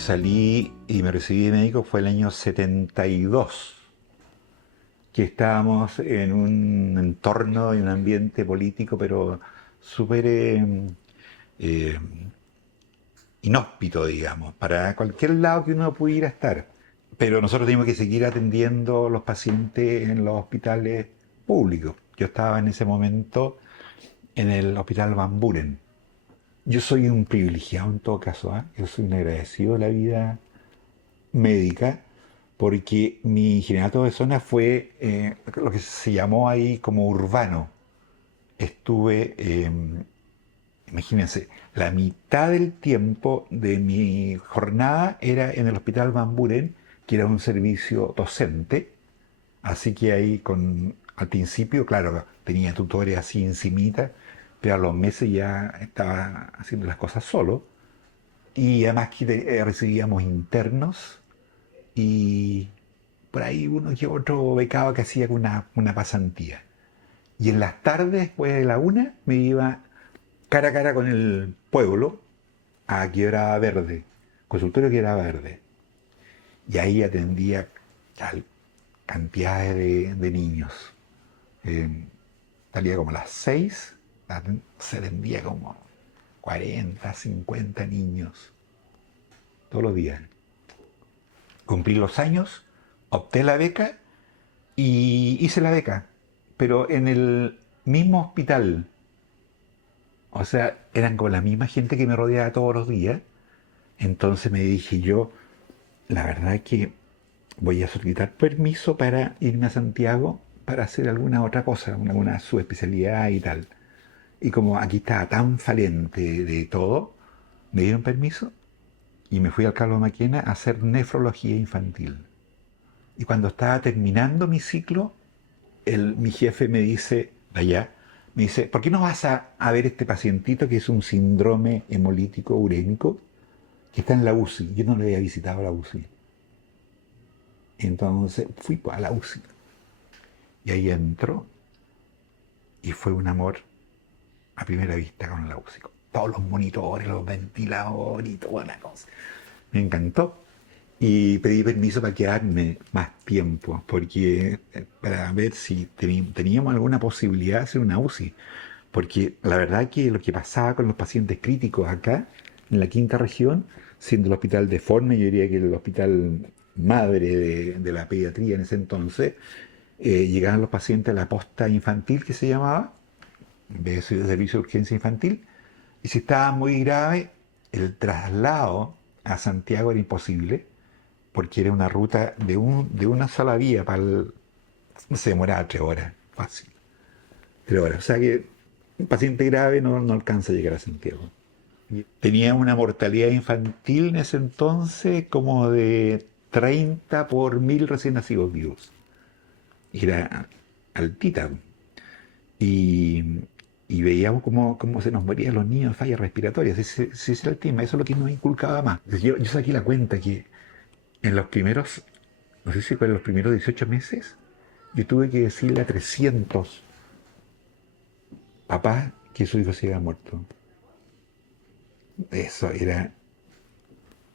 salí y me recibí de médico fue el año 72, que estábamos en un entorno y un ambiente político, pero súper eh, inhóspito, digamos, para cualquier lado que uno pudiera estar. Pero nosotros teníamos que seguir atendiendo a los pacientes en los hospitales públicos. Yo estaba en ese momento en el Hospital Van Buren. Yo soy un privilegiado en todo caso, ¿eh? Yo soy un agradecido de la vida médica, porque mi generato de zona fue lo que se llamó ahí como urbano. Estuve, imagínense, la mitad del tiempo de mi jornada era en el Hospital Van Buren, que era un servicio docente, así que ahí al principio, claro, tenía tutores así encimita, pero a los meses ya estaba haciendo las cosas solo, y además que recibíamos internos y por ahí uno que otro becado que hacía una pasantía. Y en las tardes, después de la una, me iba cara a cara con el pueblo a Quebrada Verde, consultorio Quebrada Verde. Y ahí atendía tal cantidades de niños. Eh, Salía como a las 6, se atendía como 40, 50 niños todos los días. Cumplí los años, opté la beca y hice la beca, pero en el mismo hospital. O sea, eran con la misma gente que me rodeaba todos los días. Entonces me dije yo, la verdad es que voy a solicitar permiso para irme a Santiago para hacer alguna otra cosa, alguna subespecialidad y tal. Y como aquí estaba tan faliente de todo, me dieron permiso y me fui al Carlos Maquena a hacer nefrología infantil. Y cuando estaba terminando mi ciclo, mi jefe me dice, allá, me dice, ¿por qué no vas a ver este pacientito que es un síndrome hemolítico urémico que está en la UCI? Yo no le había visitado la UCI. Entonces fui pues, a la UCI y ahí entró y fue un amor a primera vista con la UCI. Todos los monitores, los ventiladores y toda la cosa. Me encantó. Y pedí permiso para quedarme más tiempo, porque para ver si teníamos alguna posibilidad de hacer una UCI. Porque la verdad que lo que pasaba con los pacientes críticos acá, en la quinta región, siendo el hospital de Forne, yo diría que el hospital madre de la pediatría en ese entonces, llegaban los pacientes a la posta infantil que se llamaba, en vez de servicio de urgencia infantil, y si estaba muy grave, el traslado a Santiago era imposible, porque era una ruta de una sola vía se demoraba 3 horas, fácil. 3 horas. O sea que un paciente grave no alcanza a llegar a Santiago. Tenía una mortalidad infantil en ese entonces como de 30 por 1000 recién nacidos vivos. Y era altita. Y, y veíamos cómo se nos morían los niños de fallas respiratorias. Ese era el tema, eso es lo que nos inculcaba más. Yo saqué la cuenta que en los primeros, no sé si fue en los primeros 18 meses, yo tuve que decirle a 300 papás que su hijo se había muerto. Eso era,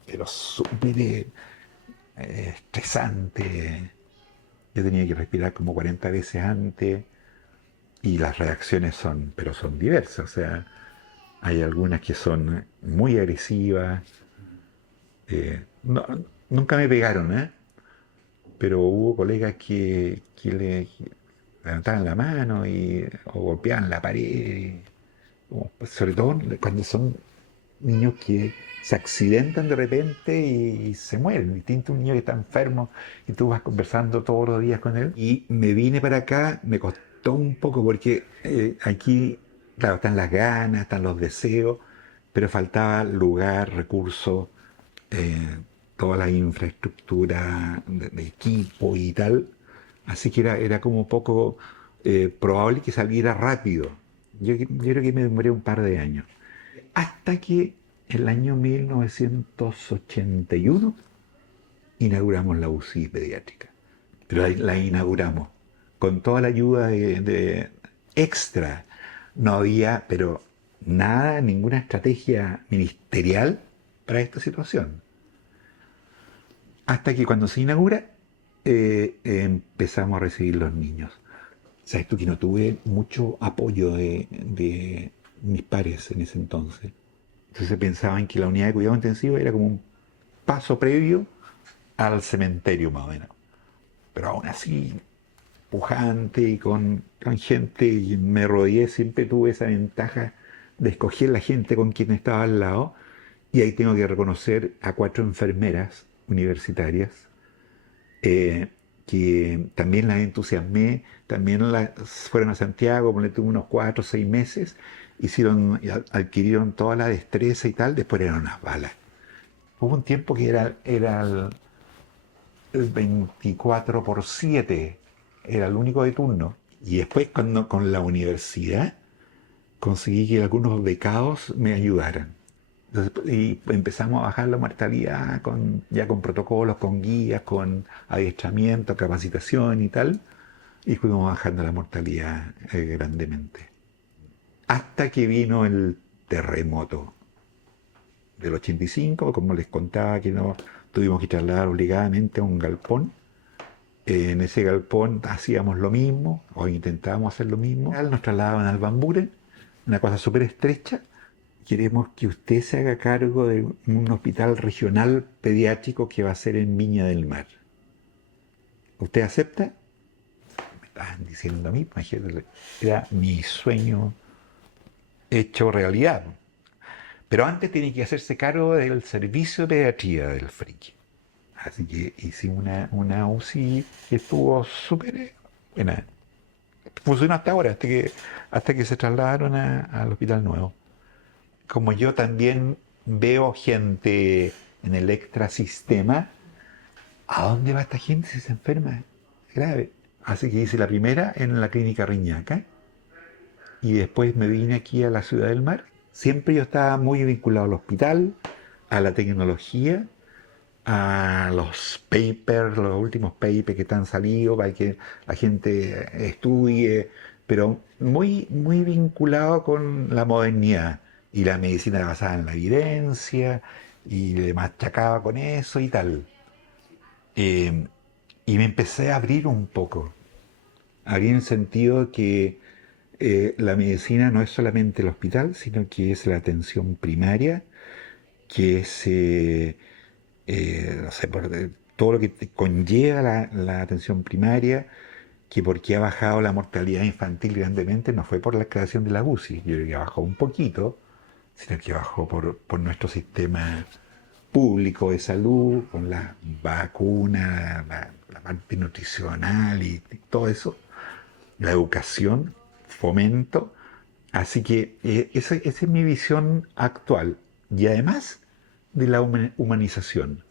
pero súper estresante. Yo tenía que respirar como 40 veces antes y las reacciones pero son diversas. O sea, hay algunas que son muy agresivas. No, nunca me pegaron, ¿eh? Pero hubo colegas que le levantaban la mano o golpeaban la pared, sobre todo cuando son niños que se accidentan de repente y se mueren. Distinto a un niño que está enfermo y tú vas conversando todos los días con él. Y me vine para acá, me costó un poco porque aquí, claro, están las ganas, están los deseos, pero faltaba lugar, recursos, eh, toda la infraestructura de equipo y tal. Así que era como poco probable que saliera rápido. Yo creo que me demoré un par de años. Hasta que el año 1981 inauguramos la UCI pediátrica. Pero la inauguramos con toda la ayuda de extra. No había, pero nada, ninguna estrategia ministerial para esta situación. hasta que cuando se inaugura empezamos a recibir los niños. Sabes tú que no tuve mucho apoyo de mis pares en ese entonces. Entonces pensaban que la unidad de cuidado intensivo era como un paso previo al cementerio más o menos. Pero aún así, pujante y con gente, y me rodeé, siempre tuve esa ventaja de escoger la gente con quien estaba al lado. Y ahí tengo que reconocer a 4 enfermeras universitarias eh, que también las entusiasmé, también fueron a Santiago, ponete unos 4 o 6 meses, adquirieron toda la destreza y tal, después eran unas balas. Hubo un tiempo que era el 24/7, era el único de turno. Y después cuando con la universidad conseguí que algunos becados me ayudaran. Entonces, y empezamos a bajar la mortalidad ya con protocolos, con guías, con adiestramiento, capacitación y tal, y fuimos bajando la mortalidad grandemente. Hasta que vino el terremoto del 85, como les contaba que no tuvimos que trasladar obligadamente a un galpón. En ese galpón hacíamos lo mismo, o intentábamos hacer lo mismo. Nos trasladaban al Van una cosa súper estrecha. Queremos que usted se haga cargo de un hospital regional pediátrico que va a ser en Viña del Mar. ¿Usted acepta? Me estaban diciendo a mí, imagínate, era mi sueño hecho realidad. Pero antes tiene que hacerse cargo del servicio de pediatría del Friki. Así que hicimos una UCI que estuvo súper buena. Funcionó hasta ahora, hasta que se trasladaron al hospital nuevo. Como yo también veo gente en el extrasistema, ¿a dónde va esta gente si se enferma? Grave. Así que hice la primera en la clínica Riñaca y después me vine aquí a la Ciudad del Mar. Siempre yo estaba muy vinculado al hospital, a la tecnología, a los papers, los últimos papers que están salidos para que la gente estudie, pero muy, muy vinculado con la modernidad y la medicina basada en la evidencia y le machacaba con eso y tal. Eh, y me empecé a abrir un poco, abrir en el sentido que la medicina no es solamente el hospital, sino que es la atención primaria, que es no sé, todo lo que conlleva la atención primaria, que porque ha bajado la mortalidad infantil grandemente no fue por la creación de la UCI, yo creo que bajó un poquito, sino que bajó por nuestro sistema público de salud, con las vacunas, la parte nutricional y todo eso, la educación, fomento. Así que esa es mi visión actual. Y además de la humanización.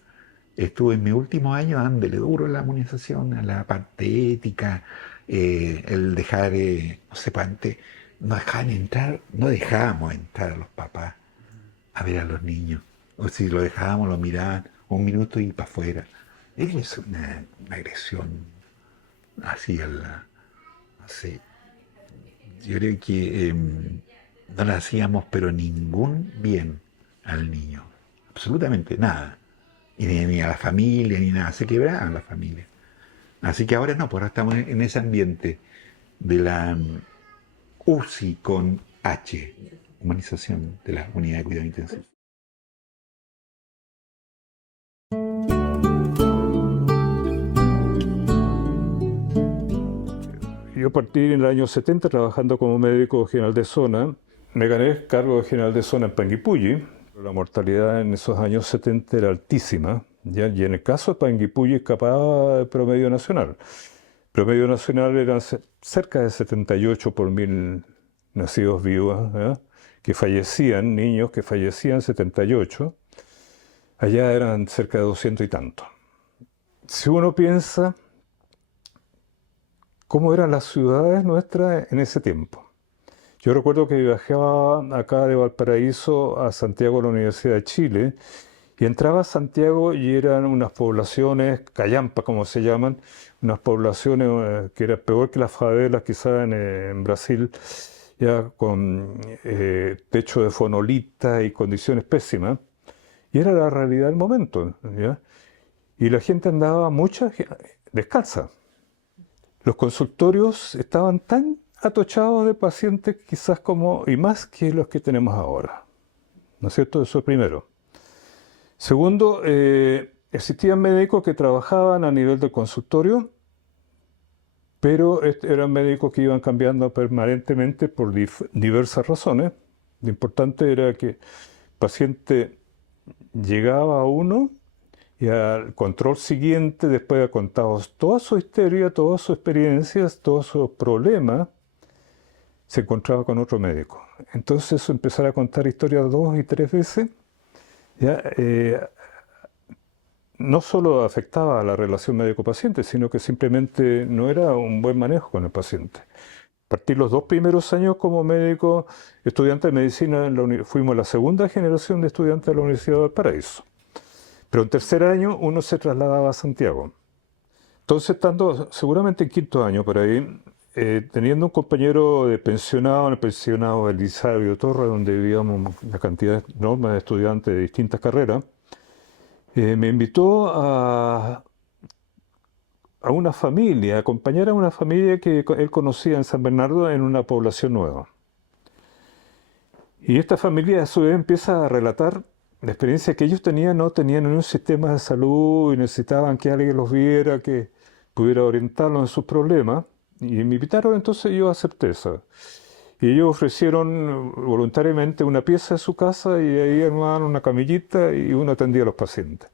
Estuve en mis últimos años dándole duro a la humanización, a la parte ética, el dejar, no sé, antes no dejaban entrar, no dejábamos entrar a los papás a ver a los niños. O si lo dejábamos, lo miraban un minuto y para afuera. Es una agresión así no sé, yo creo que no le hacíamos pero ningún bien al niño. Absolutamente nada. Y ni a la familia, ni nada. Se quebraban las familias. Así que ahora no, pues ahora estamos en ese ambiente de la UCI con H, humanización de la unidad de cuidado intensivo. Yo partí en el año 70 trabajando como médico general de zona. Me gané el cargo de general de zona en Panguipulli. La mortalidad en esos años 70 era altísima, ¿ya? Y en el caso de Panguipulli escapaba del promedio nacional. El promedio nacional eran cerca de 78 por 1000 nacidos vivos, ¿ya? Que fallecían, niños que fallecían 78. Allá eran cerca de 200 y tanto. Si uno piensa cómo eran las ciudades nuestras en ese tiempo. Yo recuerdo que viajaba acá de Valparaíso a Santiago, a la Universidad de Chile, y entraba a Santiago y eran unas poblaciones, callampa como se llaman, unas poblaciones que eran peor que las favelas quizás en Brasil, ya con techo de fonolita y condiciones pésimas. Y era la realidad del momento, ¿ya? y la gente andaba descalza. Los consultorios estaban tan atochados de pacientes quizás como, y más que los que tenemos ahora. ¿No es cierto? Eso primero. Segundo, existían médicos que trabajaban a nivel del consultorio, pero eran médicos que iban cambiando permanentemente por diversas razones. Lo importante era que el paciente llegaba a uno y al control siguiente, después de contados toda su historia, todas sus experiencias, todos sus problemas, se encontraba con otro médico. Entonces empezar a contar historias 2 y 3 veces, ya, no solo afectaba a la relación médico-paciente, sino que simplemente no era un buen manejo con el paciente. Partí los 2 primeros años como médico, estudiante de medicina, fuimos la segunda generación de estudiantes de la Universidad de Valparaíso. Pero en tercer año uno se trasladaba a Santiago. Entonces, estando seguramente en quinto año por ahí, teniendo un compañero de pensionado, en el pensionado Elisabio Torre, donde vivíamos una cantidad enorme de estudiantes de distintas carreras, me invitó a una familia, a acompañar a una familia que él conocía en San Bernardo en una población nueva. Y esta familia a su vez empieza a relatar la experiencia que ellos no tenían en un sistema de salud y necesitaban que alguien los viera, que pudiera orientarlos en sus problemas. Y me invitaron, entonces yo acepté eso. Y ellos ofrecieron voluntariamente una pieza de su casa y ahí armaban una camillita y uno atendía a los pacientes.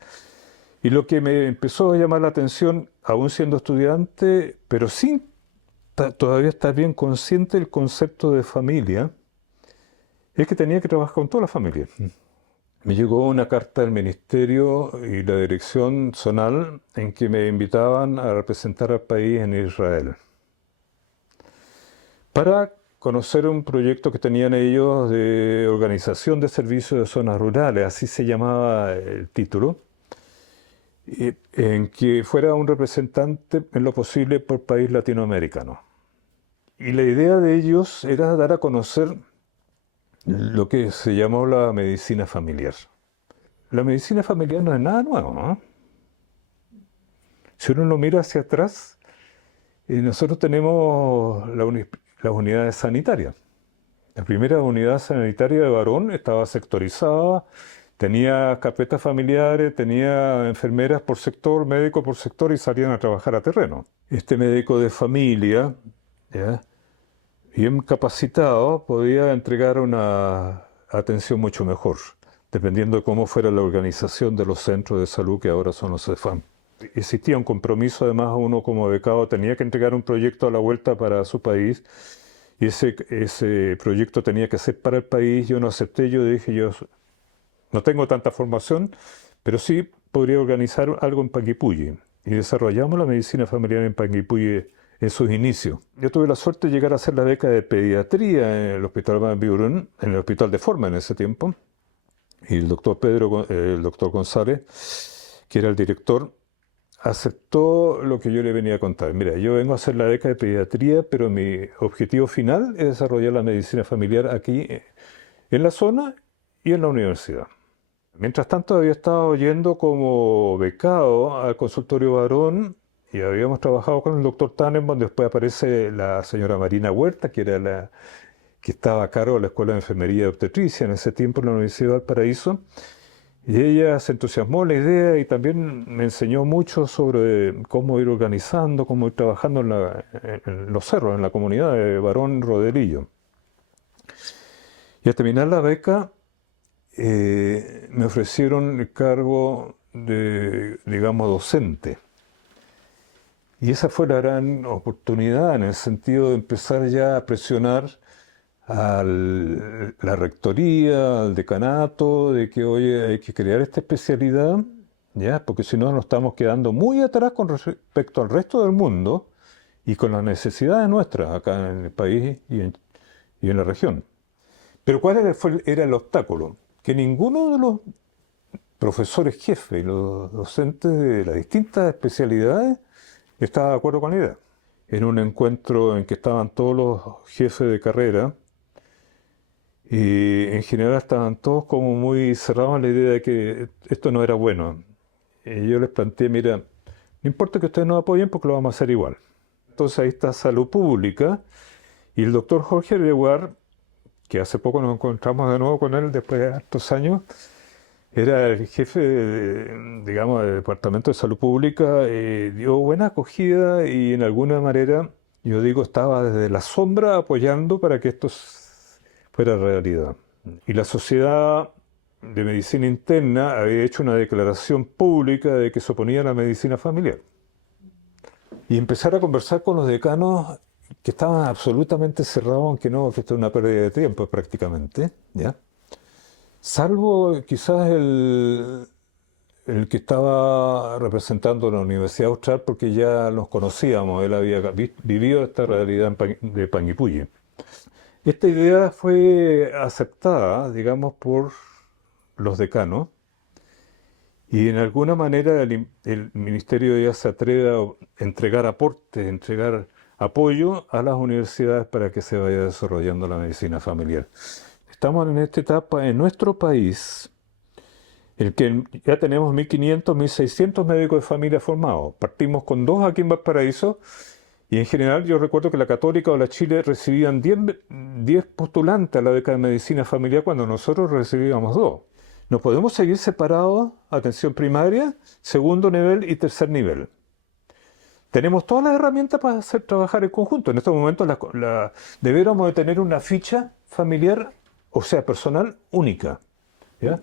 Y lo que me empezó a llamar la atención, aún siendo estudiante, pero sin todavía estar bien consciente del concepto de familia, es que tenía que trabajar con toda la familia. Me llegó una carta del ministerio y la dirección zonal en que me invitaban a representar al país en Israel para conocer un proyecto que tenían ellos de organización de servicios de zonas rurales, así se llamaba el título, en que fuera un representante en lo posible por país latinoamericano. Y la idea de ellos era dar a conocer lo que se llamó la medicina familiar. La medicina familiar no es nada nuevo, ¿no? Si uno lo mira hacia atrás, nosotros tenemos las unidades sanitarias. La primera unidad sanitaria de Barón estaba sectorizada, tenía carpetas familiares, tenía enfermeras por sector, médico por sector y salían a trabajar a terreno. Este médico de familia, ¿ya?, bien capacitado, podía entregar una atención mucho mejor, dependiendo de cómo fuera la organización de los centros de salud que ahora son los CEFAM. Existía un compromiso, además uno como becado tenía que entregar un proyecto a la vuelta para su país y ese proyecto tenía que ser para el país. Yo no acepté, yo dije, yo no tengo tanta formación, pero sí podría organizar algo en Panguipulli. Y desarrollamos la medicina familiar en Panguipulli en sus inicios. Yo tuve la suerte de llegar a hacer la beca de pediatría en el Hospital Van Buren, en el Hospital de Forma en ese tiempo. Y el doctor González, que era el director, aceptó lo que yo le venía a contar. Mira, yo vengo a hacer la beca de pediatría, pero mi objetivo final es desarrollar la medicina familiar aquí en la zona y en la universidad. Mientras tanto, había estado yendo como becado al consultorio Barón y habíamos trabajado con el doctor Tannenbaum. Después aparece la señora Marina Huerta, que era la que estaba a cargo de la Escuela de Enfermería y Obstetricia en ese tiempo en la Universidad de Valparaíso. Y ella se entusiasmó la idea y también me enseñó mucho sobre cómo ir organizando, cómo ir trabajando en los cerros, en la comunidad de Barón Rodelillo. Y al terminar la beca, me ofrecieron el cargo de, digamos, docente. Y esa fue la gran oportunidad en el sentido de empezar ya a presionar a la rectoría, al decanato, de que, oye, hay que crear esta especialidad, ¿ya? Porque si no nos estamos quedando muy atrás con respecto al resto del mundo y con las necesidades nuestras acá en el país y en la región. Pero ¿cuál era el obstáculo? Que ninguno de los profesores jefes y los docentes de las distintas especialidades estaba de acuerdo con la idea. En un encuentro en que estaban todos los jefes de carrera, y en general estaban todos como muy cerrados en la idea de que esto no era bueno. yo les planteé, mira, no importa que ustedes nos apoyen porque lo vamos a hacer igual. Entonces ahí está Salud Pública y el doctor Jorge Gregoire, que hace poco nos encontramos de nuevo con él después de estos años, era el jefe, digamos, del Departamento de Salud Pública, dio buena acogida y en alguna manera, yo digo, estaba desde la sombra apoyando para que esto fuera realidad. Y la Sociedad de Medicina Interna había hecho una declaración pública de que se oponía a la medicina familiar. Y empezar a conversar con los decanos que estaban absolutamente cerrados, aunque no, que esto es una pérdida de tiempo prácticamente, ¿ya? Salvo quizás el que estaba representando la Universidad Austral, porque ya nos conocíamos, él había vivido esta realidad de Panguipulli. Esta idea fue aceptada, digamos, por los decanos, y en alguna manera el ministerio ya se atreve a entregar aportes, entregar apoyo a las universidades para que se vaya desarrollando la medicina familiar. Estamos en esta etapa en nuestro país, el que ya tenemos 1.500, 1.600 médicos de familia formados. Partimos con 2 aquí en Valparaíso y en general yo recuerdo que la Católica o la Chile recibían 10 postulantes a la beca de medicina familiar cuando nosotros recibíamos 2. No podemos seguir separados, atención primaria, segundo nivel y tercer nivel. Tenemos todas las herramientas para hacer trabajar en conjunto. En estos momentos deberíamos de tener una ficha familiar, o sea, personal única, ¿ya?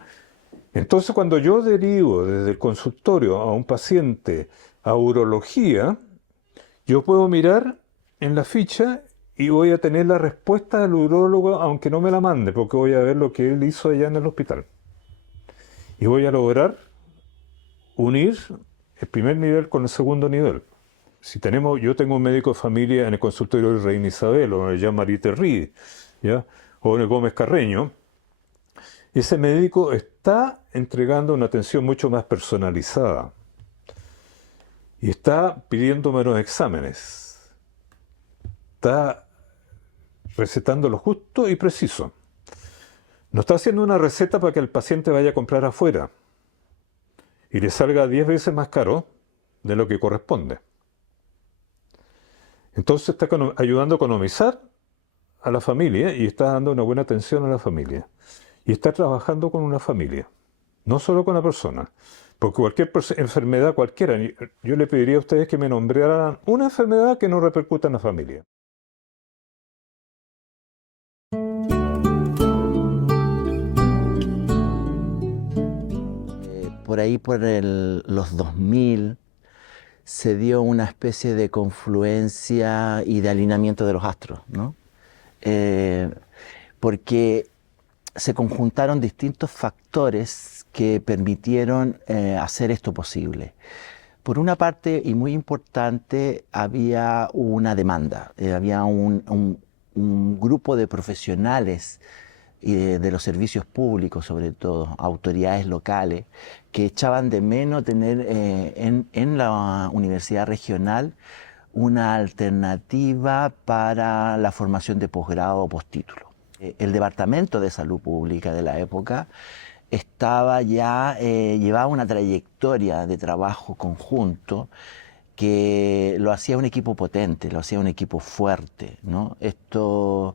Entonces, cuando yo derivo desde el consultorio a un paciente a urología, yo puedo mirar en la ficha y voy a tener la respuesta del urólogo, aunque no me la mande, porque voy a ver lo que él hizo allá en el hospital. Y voy a lograr unir el primer nivel con el segundo nivel. Yo tengo un médico de familia en el consultorio de Reina Isabel, o en el Jean-Marie Terry, ¿ya? O en el Gómez Carreño, ese médico está entregando una atención mucho más personalizada y está pidiendo menos exámenes, está recetando lo justo y preciso. No está haciendo una receta para que el paciente vaya a comprar afuera y le salga 10 veces más caro de lo que corresponde. Entonces está ayudando a economizar a la familia y está dando una buena atención a la familia. Y está trabajando con una familia, no solo con la persona. Porque cualquier enfermedad cualquiera, yo le pediría a ustedes que me nombraran una enfermedad que no repercuta en la familia. Por ahí, por los 2000, se dio una especie de confluencia y de alineamiento de los astros, ¿no? Porque se conjuntaron distintos factores que permitieron hacer esto posible. Por una parte, y muy importante, había una demanda, había un grupo de profesionales de los servicios públicos, sobre todo, autoridades locales, que echaban de menos tener en la universidad regional una alternativa para la formación de posgrado o postítulo. El Departamento de Salud Pública de la época llevaba una trayectoria de trabajo conjunto que lo hacía un equipo potente, lo hacía un equipo fuerte, ¿no? Esto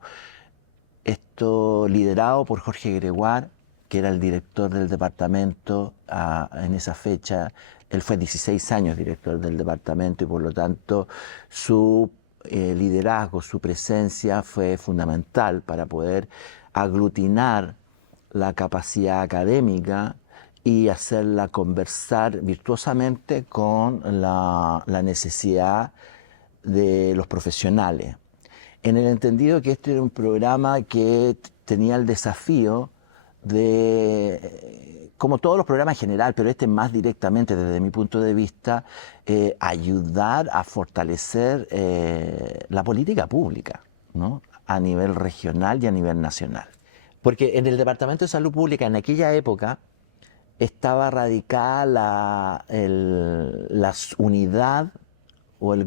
liderado por Jorge Gregoire, que era el director del departamento en esa fecha. Él fue 16 años director del departamento y por lo tanto su liderazgo, su presencia fue fundamental para poder aglutinar la capacidad académica y hacerla conversar virtuosamente con la necesidad de los profesionales. En el entendido que este era un programa que tenía el desafío de, como todos los programas en general, pero este más directamente desde mi punto de vista, ayudar a fortalecer la política pública, ¿no? A nivel regional y a nivel nacional. Porque en el Departamento de Salud Pública en aquella época estaba radicada la unidad o el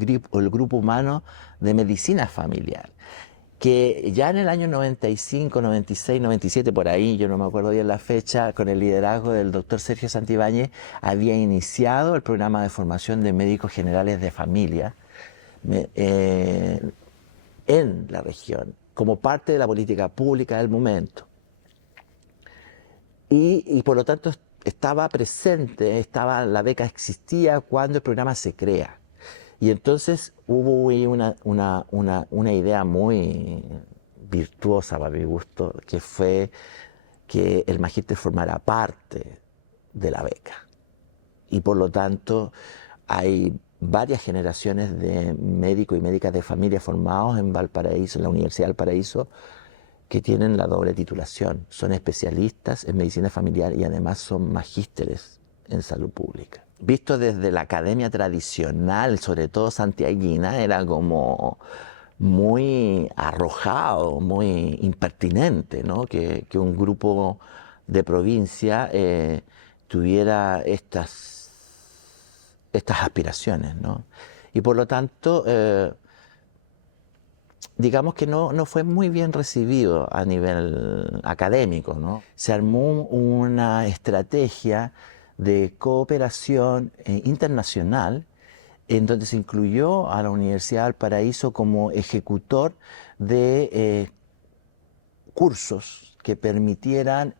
grupo humano de medicina familiar, que ya en el año 95, 96, 97, por ahí, yo no me acuerdo bien la fecha, con el liderazgo del doctor Sergio Santibáñez, había iniciado el programa de formación de médicos generales de familia en la región, como parte de la política pública del momento. Y por lo tanto estaba presente, la beca existía cuando el programa se crea. Y entonces hubo una idea muy virtuosa para mi gusto, que fue que el magíster formara parte de la beca. Y por lo tanto hay varias generaciones de médicos y médicas de familia formados en Valparaíso, en la Universidad de Valparaíso, que tienen la doble titulación. Son especialistas en medicina familiar y además son magísteres en salud pública. Visto desde la academia tradicional, sobre todo santiaguina, era como muy arrojado, muy impertinente, ¿no? Que un grupo de provincia tuviera estas aspiraciones, ¿no? Y por lo tanto, digamos que no fue muy bien recibido a nivel académico, ¿no? Se armó una estrategia de cooperación internacional en donde se incluyó a la Universidad de Valparaíso como ejecutor de cursos que permitieran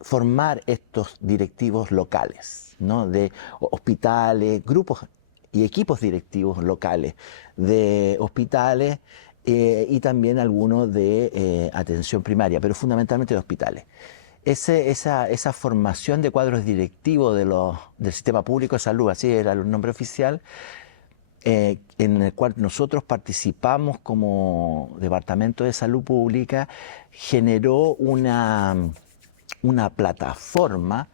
formar estos directivos locales, ¿no? De hospitales, grupos y equipos directivos locales de hospitales y también algunos de atención primaria, pero fundamentalmente de hospitales. Esa formación de cuadros directivos del sistema público de salud, así era el nombre oficial, en el cual nosotros participamos como Departamento de Salud Pública, generó una plataforma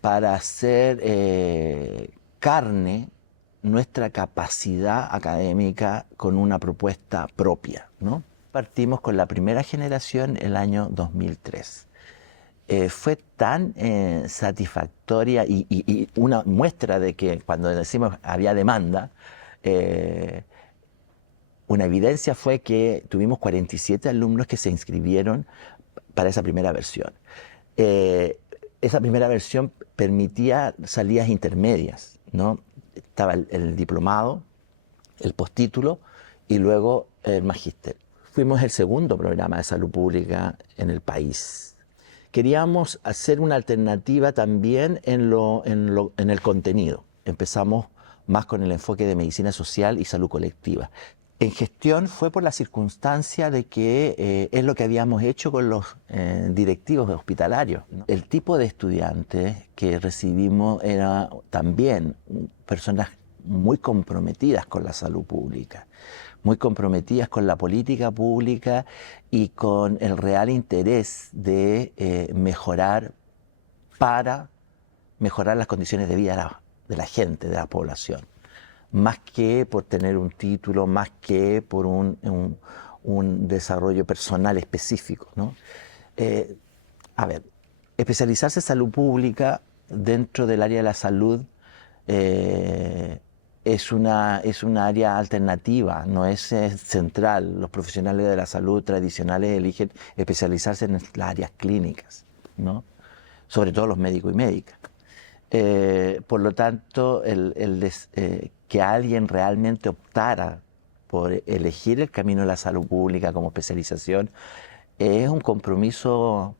para hacer carne nuestra capacidad académica con una propuesta propia, ¿no? Partimos con la primera generación el año 2003. Fue tan satisfactoria y una muestra de que cuando decimos había demanda, una evidencia fue que tuvimos 47 alumnos que se inscribieron para esa primera versión. Esa primera versión permitía salidas intermedias, ¿no? Estaba el diplomado, el postítulo y luego el magíster. Fuimos el segundo programa de salud pública en el país. Queríamos hacer una alternativa también en el contenido. Empezamos más con el enfoque de medicina social y salud colectiva. En gestión fue por la circunstancia de que es lo que habíamos hecho con los directivos hospitalarios, ¿no? El tipo de estudiantes que recibimos era también personas muy comprometidas con la salud pública, muy comprometidas con la política pública y con el real interés de mejorar las condiciones de vida de la gente, de la población. Más que por tener un título, más que por un desarrollo personal específico, ¿no? Especializarse en salud pública dentro del área de la salud es un área alternativa, no es central. Los profesionales de la salud tradicionales eligen especializarse en las áreas clínicas, ¿no? Sobre todo los médicos y médicas. Por lo tanto, que alguien realmente optara por elegir el camino de la salud pública como especialización es un compromiso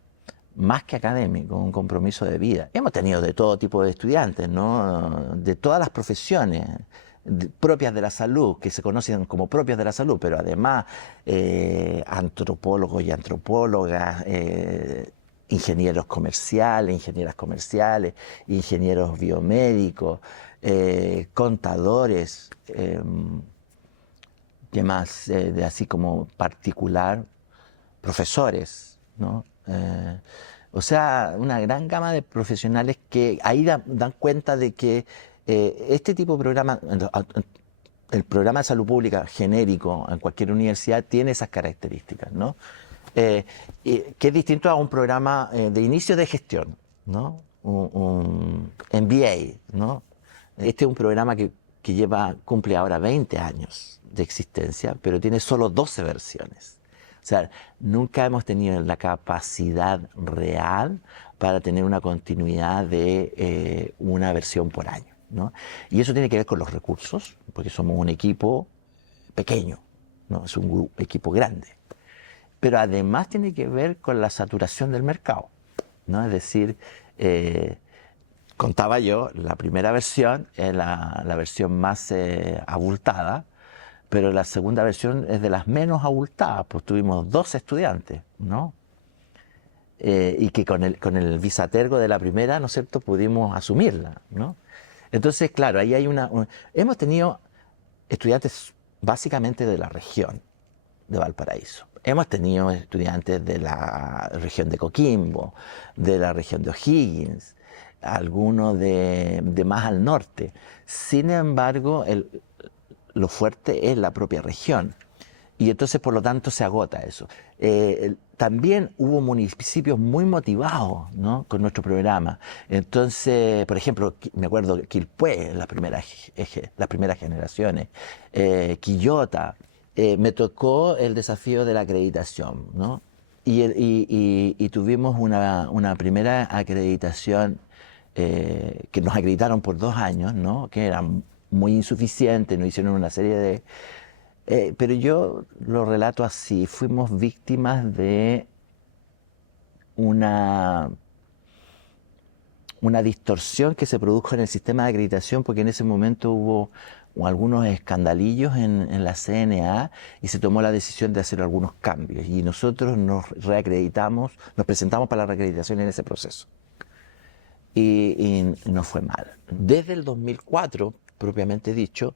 más que académico, un compromiso de vida. Hemos tenido de todo tipo de estudiantes, ¿no? De todas las profesiones propias de la salud, que se conocen como propias de la salud, pero además antropólogos y antropólogas, ingenieros comerciales, ingenieras comerciales, ingenieros biomédicos, contadores, ¿qué más? De así como particular, profesores, ¿no? O sea, una gran gama de profesionales que ahí dan cuenta de que este tipo de programa, el programa de salud pública genérico en cualquier universidad tiene esas características, ¿no? Que es distinto a un programa de inicio de gestión, ¿no? Un MBA, ¿no? Este es un programa que que cumple ahora 20 años de existencia, pero tiene solo 12 versiones. O sea, nunca hemos tenido la capacidad real para tener una continuidad de una versión por año, ¿no? Y eso tiene que ver con los recursos, porque somos un equipo pequeño, no es un equipo grande. Pero además tiene que ver con la saturación del mercado, ¿no? Es decir, contaba yo, la primera versión es la versión más abultada, pero la segunda versión es de las menos abultadas, pues tuvimos 2 estudiantes, ¿no? Y que con el visatergo de la primera, ¿no es cierto?, pudimos asumirla, ¿no? Entonces, claro, ahí hay hemos tenido estudiantes básicamente de la región de Valparaíso. Hemos tenido estudiantes de la región de Coquimbo, de la región de O'Higgins, algunos de más al norte. Sin embargo, lo fuerte es la propia región. Y entonces, por lo tanto, se agota eso. También hubo municipios muy motivados, ¿no?, con nuestro programa. Entonces, por ejemplo, me acuerdo Quilpué, las primeras generaciones, Quillota, me tocó el desafío de la acreditación, ¿no? Y tuvimos una primera acreditación que nos acreditaron por 2 años, ¿no?, que era muy insuficiente, nos hicieron una serie de... pero yo lo relato así, fuimos víctimas de una distorsión que se produjo en el sistema de acreditación, porque en ese momento hubo algunos escandalillos en la CNA y se tomó la decisión de hacer algunos cambios. Y nosotros nos reacreditamos, nos presentamos para la reacreditación en ese proceso. Y nos fue mal. Desde el 2004, propiamente dicho,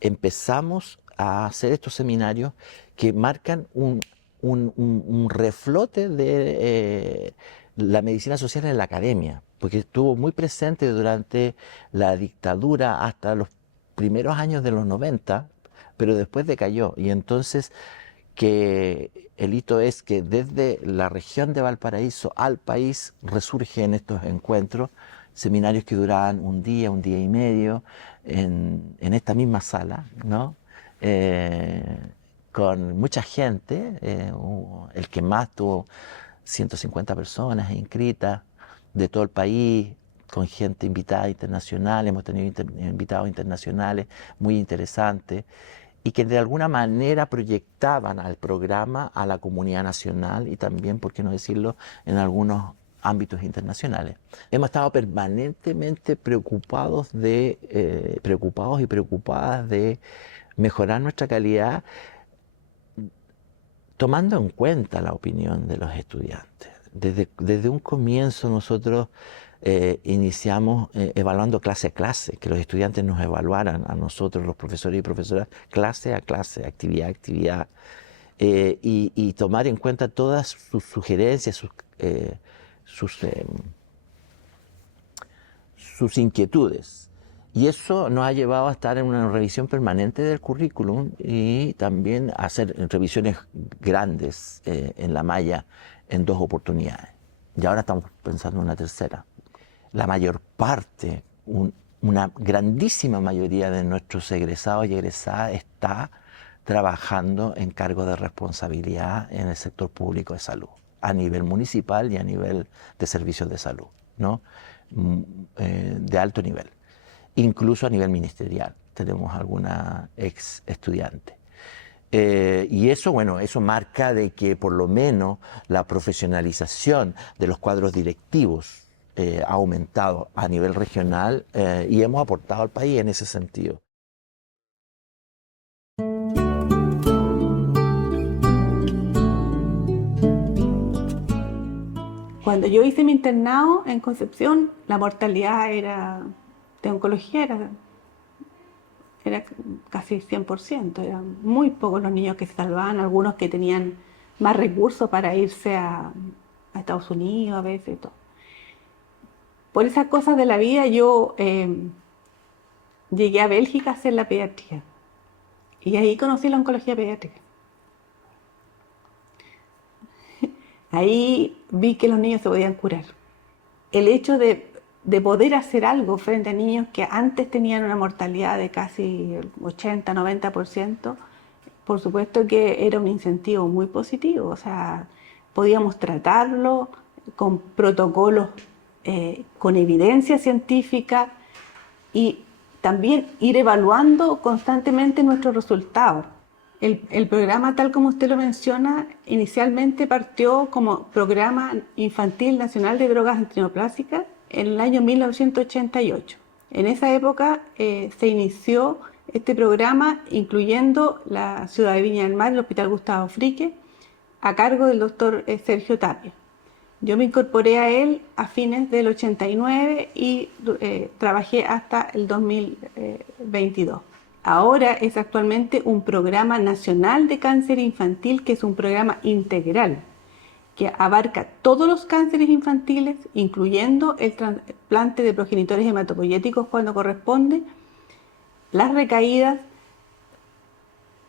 empezamos a hacer estos seminarios que marcan un reflote de la medicina social en la academia, porque estuvo muy presente durante la dictadura hasta los primeros años de los 90, pero después decayó. Y entonces que el hito es que desde la región de Valparaíso al país resurgen estos encuentros, seminarios que duraban un día y medio, en esta misma sala, ¿no? Con mucha gente, el que más tuvo 150 personas inscritas de todo el país, con gente invitada internacional, hemos tenido invitados internacionales muy interesantes, y que de alguna manera proyectaban al programa a la comunidad nacional y también, por qué no decirlo, en algunos ámbitos internacionales. Hemos estado permanentemente preocupados y preocupadas de mejorar nuestra calidad, tomando en cuenta la opinión de los estudiantes. Desde un comienzo nosotros iniciamos evaluando clase a clase, que los estudiantes nos evaluaran a nosotros, los profesores y profesoras, clase a clase, actividad a actividad, y tomar en cuenta todas sus sugerencias, sus inquietudes. Y eso nos ha llevado a estar en una revisión permanente del currículum y también a hacer revisiones grandes en la malla en 2 oportunidades. Y ahora estamos pensando en una tercera. La mayor parte, una grandísima mayoría de nuestros egresados y egresadas está trabajando en cargos de responsabilidad en el sector público de salud, a nivel municipal y a nivel de servicios de salud, ¿no? De alto nivel. Incluso a nivel ministerial, tenemos alguna ex estudiante. Y eso, bueno, eso marca de que por lo menos la profesionalización de los cuadros directivos ha aumentado a nivel regional y hemos aportado al país en ese sentido. Cuando yo hice mi internado en Concepción, la mortalidad de oncología era casi 100%. Eran muy pocos los niños que se salvaban, algunos que tenían más recursos para irse a Estados Unidos a veces y todo. Por esas cosas de la vida yo llegué a Bélgica a hacer la pediatría y ahí conocí la oncología pediátrica. Ahí vi que los niños se podían curar. El hecho de de poder hacer algo frente a niños que antes tenían una mortalidad de casi 80-90%, por supuesto que era un incentivo muy positivo. O sea, podíamos tratarlo con protocolos, con evidencia científica y también ir evaluando constantemente nuestros resultados. El programa, tal como usted lo menciona, inicialmente partió como Programa Infantil Nacional de Drogas Antineoplásicas en el año 1988. En esa época se inició este programa, incluyendo la ciudad de Viña del Mar, el Hospital Gustavo Frique, a cargo del doctor Sergio Tapia. Yo me incorporé a él a fines del 89 y trabajé hasta el 2022. Ahora es actualmente un programa nacional de cáncer infantil, que es un programa integral, que abarca todos los cánceres infantiles, incluyendo el trasplante de progenitores hematopoyéticos cuando corresponde, las recaídas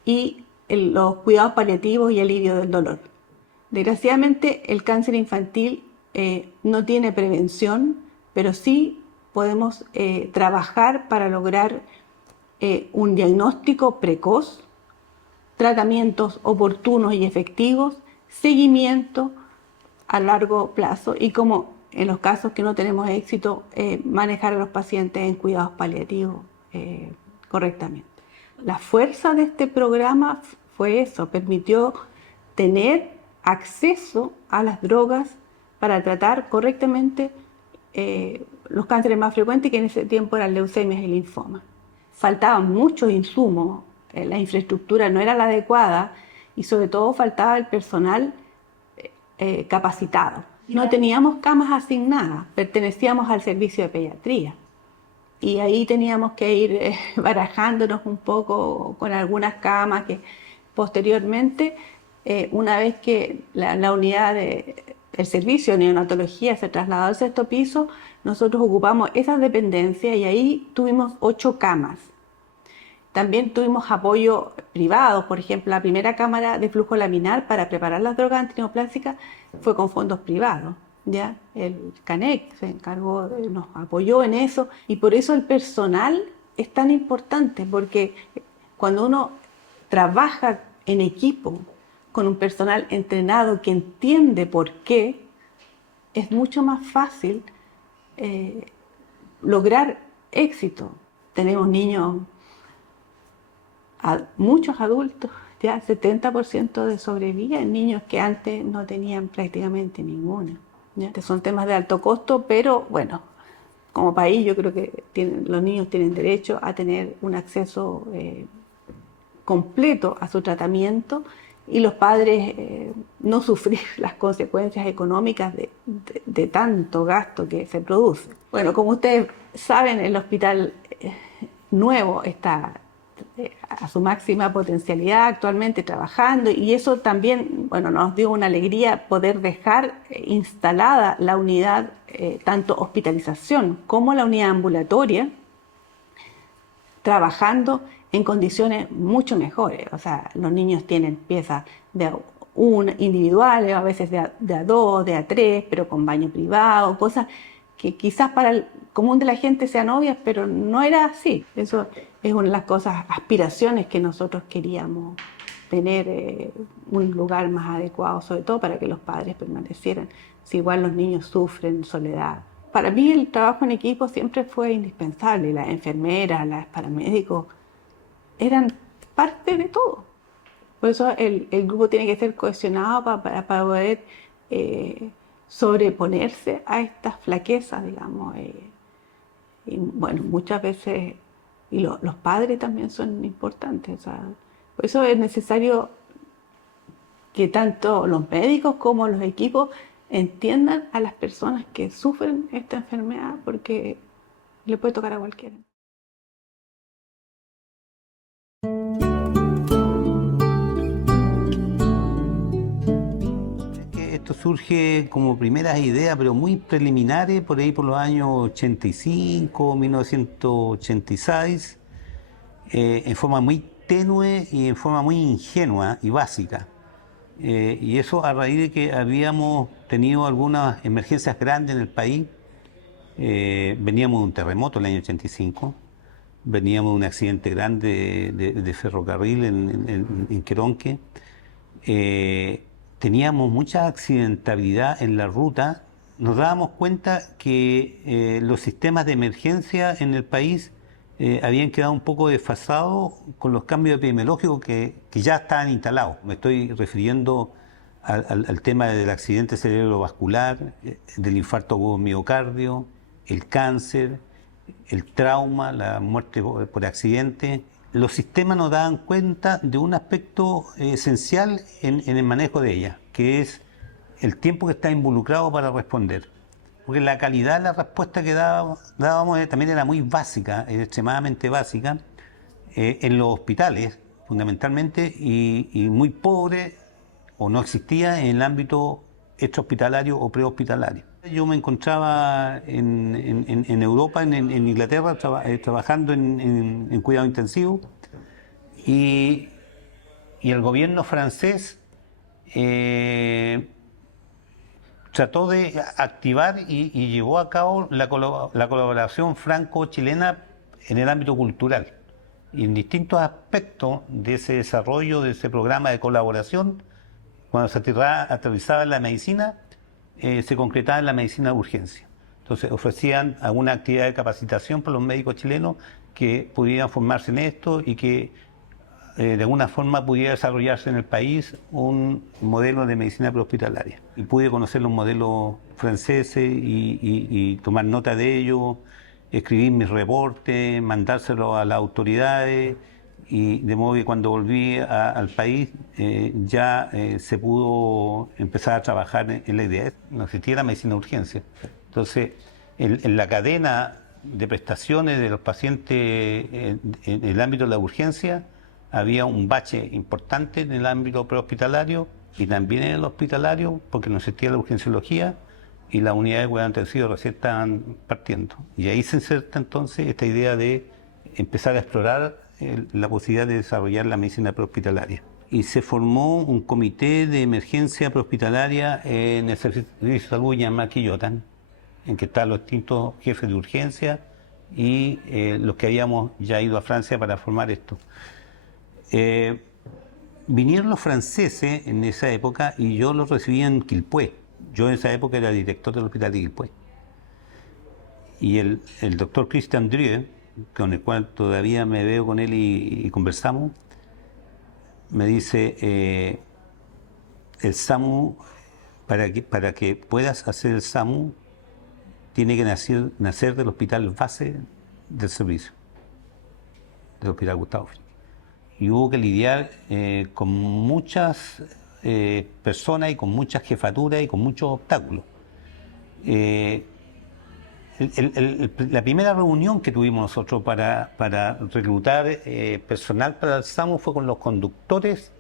y los cuidados paliativos y alivio del dolor. Desgraciadamente, el cáncer infantil no tiene prevención, pero sí podemos trabajar para lograr un diagnóstico precoz, tratamientos oportunos y efectivos, seguimiento a largo plazo y, como en los casos que no tenemos éxito, manejar a los pacientes en cuidados paliativos correctamente. La fuerza de este programa fue eso, permitió tener acceso a las drogas para tratar correctamente los cánceres más frecuentes, que en ese tiempo eran leucemias y linfomas. Faltaban muchos insumos, la infraestructura no era la adecuada y sobre todo faltaba el personal capacitado. No teníamos camas asignadas, pertenecíamos al servicio de pediatría y ahí teníamos que ir barajándonos un poco con algunas camas que posteriormente, una vez que la unidad del servicio de neonatología se trasladó al 6º piso, nosotros ocupamos esas dependencias y ahí tuvimos 8 camas. También tuvimos apoyo privado, por ejemplo, la primera cámara de flujo laminar para preparar las drogas antineoplásicas fue con fondos privados. ¿Ya? El CANEC se encargó, nos apoyó en eso, y por eso el personal es tan importante, porque cuando uno trabaja en equipo con un personal entrenado que entiende por qué, es mucho más fácil lograr éxito. Tenemos niños, muchos adultos, ya 70% de sobrevida en niños que antes no tenían prácticamente ninguna. ¿Ya? Son temas de alto costo, pero bueno, como país yo creo que los niños tienen derecho a tener un acceso completo a su tratamiento y los padres no sufrir las consecuencias económicas de tanto gasto que se produce. Bueno, como ustedes saben, el hospital nuevo está a su máxima potencialidad actualmente trabajando, y eso también, bueno, nos dio una alegría poder dejar instalada la unidad, tanto hospitalización como la unidad ambulatoria, trabajando en condiciones mucho mejores. O sea, los niños tienen piezas de individuales, a veces de a 2, de a 3, pero con baño privado, cosas que quizás para el común de la gente sean obvias, pero no era así. Eso es una de las cosas, aspiraciones que nosotros queríamos tener, un lugar más adecuado, sobre todo para que los padres permanecieran. Si igual los niños sufren soledad. Para mí el trabajo en equipo siempre fue indispensable. Las enfermeras, los paramédicos eran parte de todo. Por eso el grupo tiene que ser cohesionado para poder sobreponerse a estas flaquezas, digamos. Y bueno, muchas veces, y los padres también son importantes. O sea, por eso es necesario que tanto los médicos como los equipos entiendan a las personas que sufren esta enfermedad, porque le puede tocar a cualquiera. Esto surge como primeras ideas, pero muy preliminares, por ahí por los años 85, 1986, en forma muy tenue y en forma muy ingenua y básica. Y eso a raíz de que habíamos tenido algunas emergencias grandes en el país Veníamos de un terremoto el año 85, veníamos de un accidente grande de ferrocarril en Queronque. Teníamos mucha accidentabilidad en la ruta. Nos dábamos cuenta que los sistemas de emergencia en el país habían quedado un poco desfasados con los cambios epidemiológicos que ya estaban instalados. Me estoy refiriendo al tema del accidente cerebrovascular, del infarto agudo miocardio, el cáncer, el trauma, la muerte por accidente. Los sistemas nos daban cuenta de un aspecto esencial en el manejo de ellas, que es el tiempo que está involucrado para responder. Porque la calidad de la respuesta que dábamos también era muy básica, extremadamente básica, en los hospitales fundamentalmente, y muy pobre o no existía en el ámbito extrahospitalario o prehospitalario. Yo me encontraba en Europa, en Inglaterra, trabajando en cuidado intensivo, y el gobierno francés trató de activar y llevó a cabo la colaboración franco-chilena en el ámbito cultural. Y en distintos aspectos de ese desarrollo, de ese programa de colaboración, cuando se aterrizaba en la medicina, se concretaba en la medicina de urgencia. Entonces ofrecían alguna actividad de capacitación para los médicos chilenos que pudieran formarse en esto y que de alguna forma pudiera desarrollarse en el país un modelo de medicina prehospitalaria. Y pude conocer los modelos franceses y tomar nota de ellos, escribir mis reportes, mandárselos a las autoridades, y de modo que cuando volví al país ya se pudo empezar a trabajar en la idea. No existía la medicina de urgencia. Entonces, en la cadena de prestaciones de los pacientes en el ámbito de la urgencia, había un bache importante en el ámbito prehospitalario y también en el hospitalario, porque no existía la urgenciología y las unidades de cuidado intensivo recién estaban partiendo. Y ahí se inserta entonces esta idea de empezar a explorar la posibilidad de desarrollar la medicina prehospitalaria. Y se formó un comité de emergencia prehospitalaria en el servicio de salud llamado Quillotán, en que están los distintos jefes de urgencia y los que habíamos ya ido a Francia para formar esto. Vinieron los franceses en esa época y yo los recibí en Quilpué. Yo en esa época era director del hospital de Quilpué. Y el doctor Christian Drieu, con el cual todavía me veo con él y conversamos, me dice, el SAMU, para que puedas hacer el SAMU, tiene que nacer del hospital base del servicio, del hospital Gustavo Fricke. Y hubo que lidiar con muchas personas y con muchas jefaturas y con muchos obstáculos. La primera reunión que tuvimos nosotros para reclutar personal para el SAMU fue con los conductores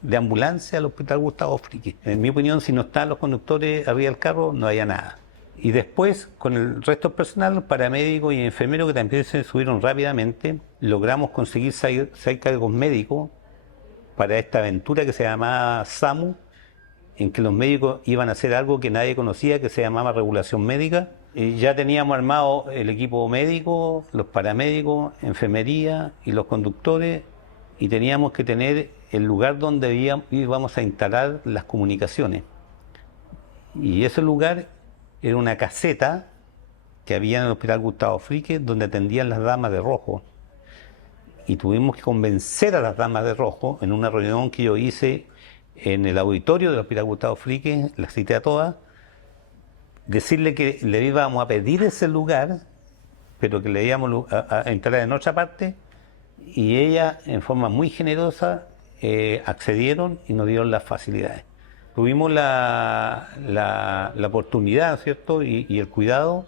de ambulancia del hospital Gustavo Fricke. En mi opinión, si no estaban los conductores arriba del carro, no había nada. Y después, con el resto del personal, paramédicos y enfermeros que también se subieron rápidamente, logramos conseguir 6 cargos médicos para esta aventura que se llamaba SAMU, en que los médicos iban a hacer algo que nadie conocía, que se llamaba regulación médica. Y ya teníamos armado el equipo médico, los paramédicos, enfermería y los conductores, y teníamos que tener el lugar donde íbamos a instalar las comunicaciones. Y ese lugar era una caseta que había en el hospital Gustavo Fricke, donde atendían las damas de rojo. Y tuvimos que convencer a las damas de rojo en una reunión que yo hice en el auditorio del hospital Gustavo Fricke, las cité a todas, decirle que le íbamos a pedir ese lugar, pero que le íbamos a entrar en otra parte, y ellas, en forma muy generosa, accedieron y nos dieron las facilidades. Tuvimos la oportunidad, ¿cierto?, y el cuidado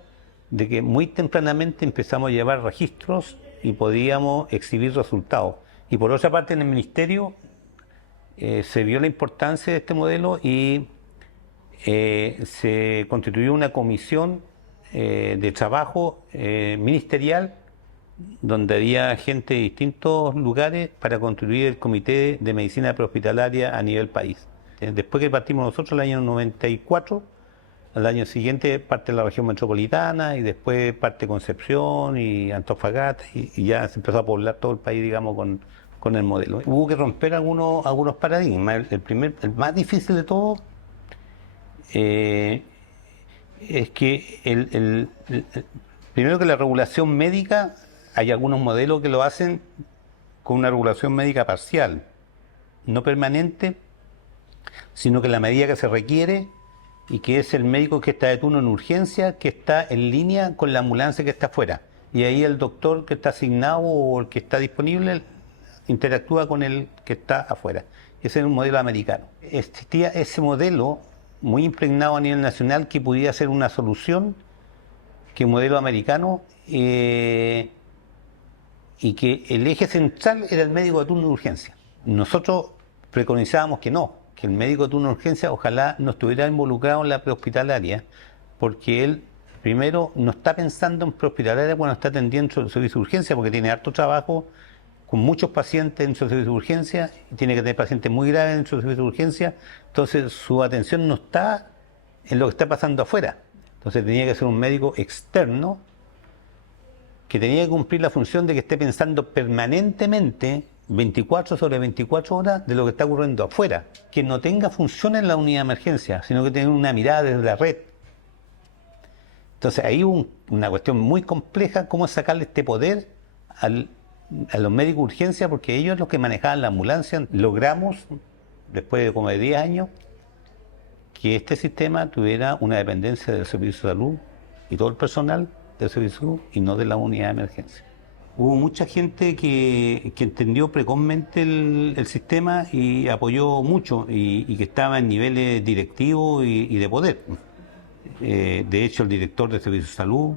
de que muy tempranamente empezamos a llevar registros y podíamos exhibir resultados. Y por otra parte, en el ministerio se vio la importancia de este modelo y se constituyó una comisión de trabajo ministerial donde había gente de distintos lugares para constituir el Comité de Medicina Prehospitalaria a nivel país. Después que partimos nosotros, el año 94, Al año siguiente parte la región metropolitana y después parte Concepción y Antofagasta y ya se empezó a poblar todo el país, digamos, con el modelo. Hubo que romper algunos paradigmas. El más difícil de todo es que primero que la regulación médica, hay algunos modelos que lo hacen con una regulación médica parcial, no permanente, sino que en la medida que se requiere y que es el médico que está de turno en urgencia, que está en línea con la ambulancia que está afuera. Y ahí el doctor que está asignado o el que está disponible interactúa con el que está afuera. Ese es un modelo americano. Existía ese modelo muy impregnado a nivel nacional que pudiera ser una solución que el modelo americano y que el eje central era el médico de turno de urgencia. Nosotros preconizábamos que no, que el médico de turno de urgencia ojalá no estuviera involucrado en la prehospitalaria, porque él primero no está pensando en prehospitalaria cuando está atendiendo el servicio de urgencia, porque tiene harto trabajo con muchos pacientes en su servicio de urgencia, y tiene que tener pacientes muy graves en su servicio de urgencia, entonces su atención no está en lo que está pasando afuera. Entonces tenía que ser un médico externo que tenía que cumplir la función de que esté pensando permanentemente 24 sobre 24 horas de lo que está ocurriendo afuera, que no tenga función en la unidad de emergencia, sino que tenga una mirada desde la red. Entonces ahí hubo una cuestión muy compleja, cómo sacarle este poder a los médicos de urgencia, porque ellos los que manejaban la ambulancia. Logramos, después de como de 10 años, que este sistema tuviera una dependencia del servicio de salud y todo el personal del servicio de salud y no de la unidad de emergencia. Hubo mucha gente que entendió precozmente el sistema y apoyó mucho y que estaba en niveles directivos y de poder. De hecho, el director del servicio de salud,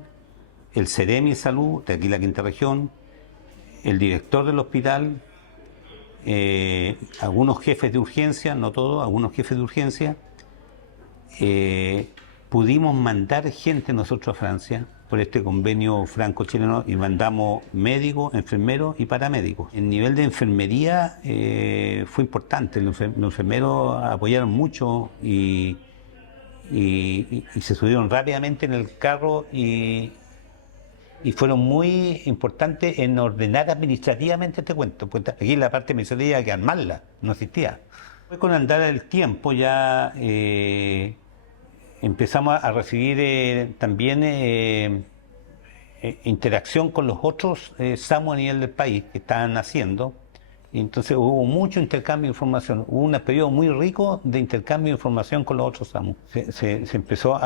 el Ceremi de Salud, de aquí la Quinta Región, el director del hospital, algunos jefes de urgencia, no todos, algunos jefes de urgencia, pudimos mandar gente nosotros a Francia por este convenio franco-chileno y mandamos médicos, enfermeros y paramédicos. El nivel de enfermería fue importante, los enfermeros apoyaron mucho y se subieron rápidamente en el carro y fueron muy importantes en ordenar administrativamente este cuento, porque aquí la parte administrativa hay que armarla, no existía. Después con andar el tiempo ya empezamos a recibir también interacción con los otros SAMU a nivel del país que estaban naciendo. Y entonces hubo mucho intercambio de información, hubo un periodo muy rico de intercambio de información con los otros SAMU. Se empezó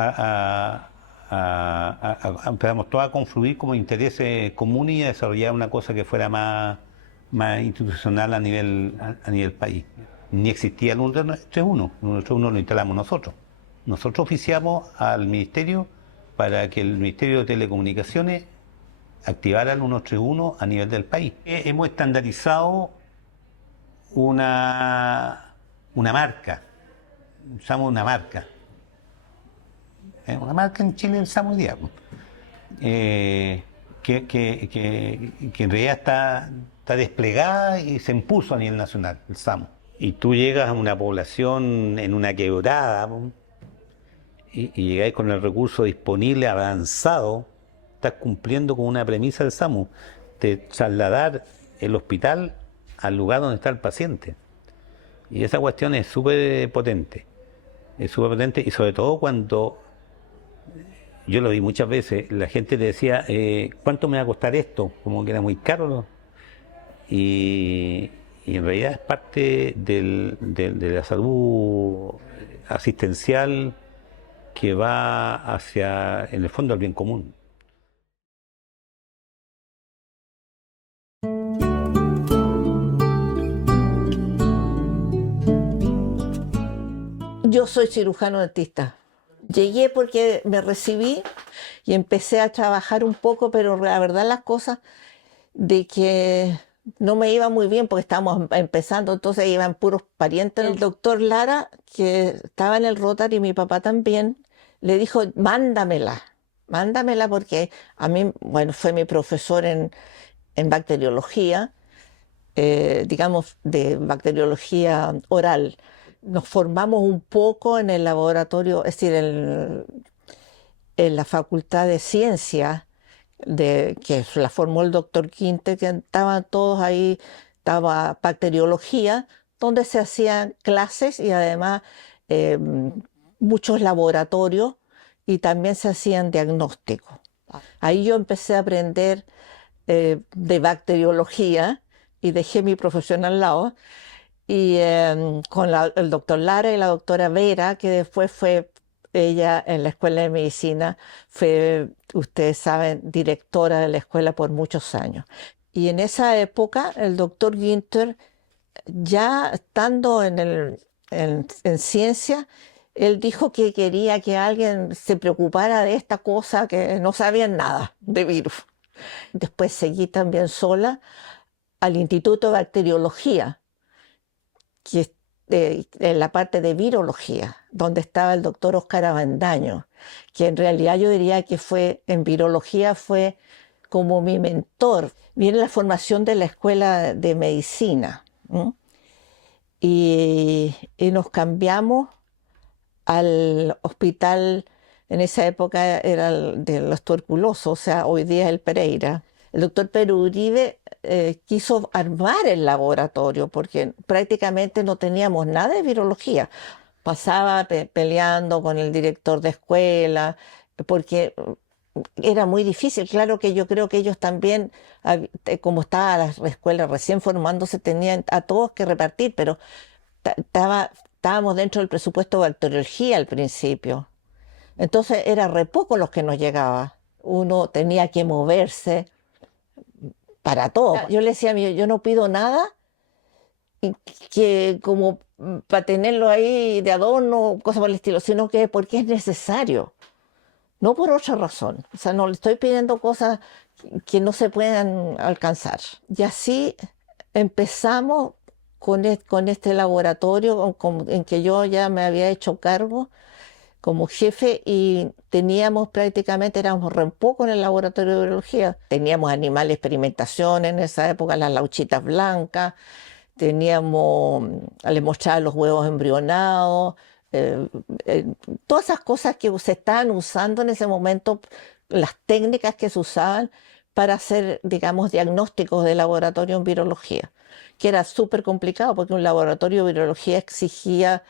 empezamos todos a confluir como intereses comunes y a desarrollar una cosa que fuera más institucional a nivel país. Ni existía el 131, el 131 lo instalamos nosotros. Nosotros oficiamos al Ministerio para que el Ministerio de Telecomunicaciones activara el 131 a nivel del país. Hemos estandarizado una marca, usamos una marca. Una marca en Chile, el SAMU hoy día, que en realidad está desplegada y se impuso a nivel nacional, el SAMU. Y tú llegas a una población en una quebrada y llegáis con el recurso disponible avanzado, estás cumpliendo con una premisa del SAMU, de trasladar el hospital al lugar donde está el paciente. Y esa cuestión es súper potente y sobre todo cuando yo lo vi muchas veces, la gente le decía, ¿cuánto me va a costar esto? Como que era muy caro, ¿no? Y en realidad es parte de la salud asistencial que va hacia, en el fondo, el bien común. Yo soy cirujano dentista. Llegué porque me recibí y empecé a trabajar un poco, pero la verdad las cosas de que no me iba muy bien porque estábamos empezando, entonces iban puros parientes. El doctor Lara, que estaba en el Rotary, y mi papá también, le dijo, mándamela porque a mí, bueno, fue mi profesor en bacteriología, digamos, de bacteriología oral. nos formamos un poco en el laboratorio, es decir, en la Facultad de Ciencias, que la formó el doctor Quinte, que estaban todos ahí, estaba bacteriología, donde se hacían clases y además eh, muchos laboratorios y también se hacían diagnósticos. Ahí yo empecé a aprender de bacteriología y dejé mi profesión al lado y con el doctor Lara y la doctora Vera, que después fue ella en la Escuela de Medicina, fue, ustedes saben, directora de la escuela por muchos años. Y en esa época el doctor Ginter, ya estando en ciencia, él dijo que quería que alguien se preocupara de esta cosa, que no sabían nada de virus. Después seguí también sola al Instituto de Bacteriología, que es en la parte de virología, donde estaba el doctor Óscar Avendaño, que en realidad yo diría que en virología fue como mi mentor. Viene la formación de la Escuela de Medicina, ¿no? Y nos cambiamos al hospital, en esa época era el de los tuberculosos, o sea, hoy día es el Pereira. El doctor Pedro Uribe quiso armar el laboratorio porque prácticamente no teníamos nada de virología. Pasaba peleando con el director de escuela porque era muy difícil. Claro que yo creo que ellos también, como estaba la escuela recién formándose, tenían a todos que repartir, pero estábamos dentro del presupuesto de bacteriología al principio. Entonces era re poco los que nos llegaba. Uno tenía que moverse para todo. Yo le decía a mí, yo no pido nada que como para tenerlo ahí de adorno, cosas por el estilo, sino que porque es necesario, no por otra razón. O sea, no le estoy pidiendo cosas que no se puedan alcanzar. Y así empezamos con este laboratorio en que yo ya me había hecho cargo como jefe y teníamos prácticamente, éramos re poco en el laboratorio de biología. Teníamos animales de experimentación en esa época, las lauchitas blancas, les mostraba los huevos embrionados, todas esas cosas que se estaban usando en ese momento, las técnicas que se usaban para hacer, digamos, diagnósticos de laboratorio en virología, que era súper complicado porque un laboratorio de virología exigía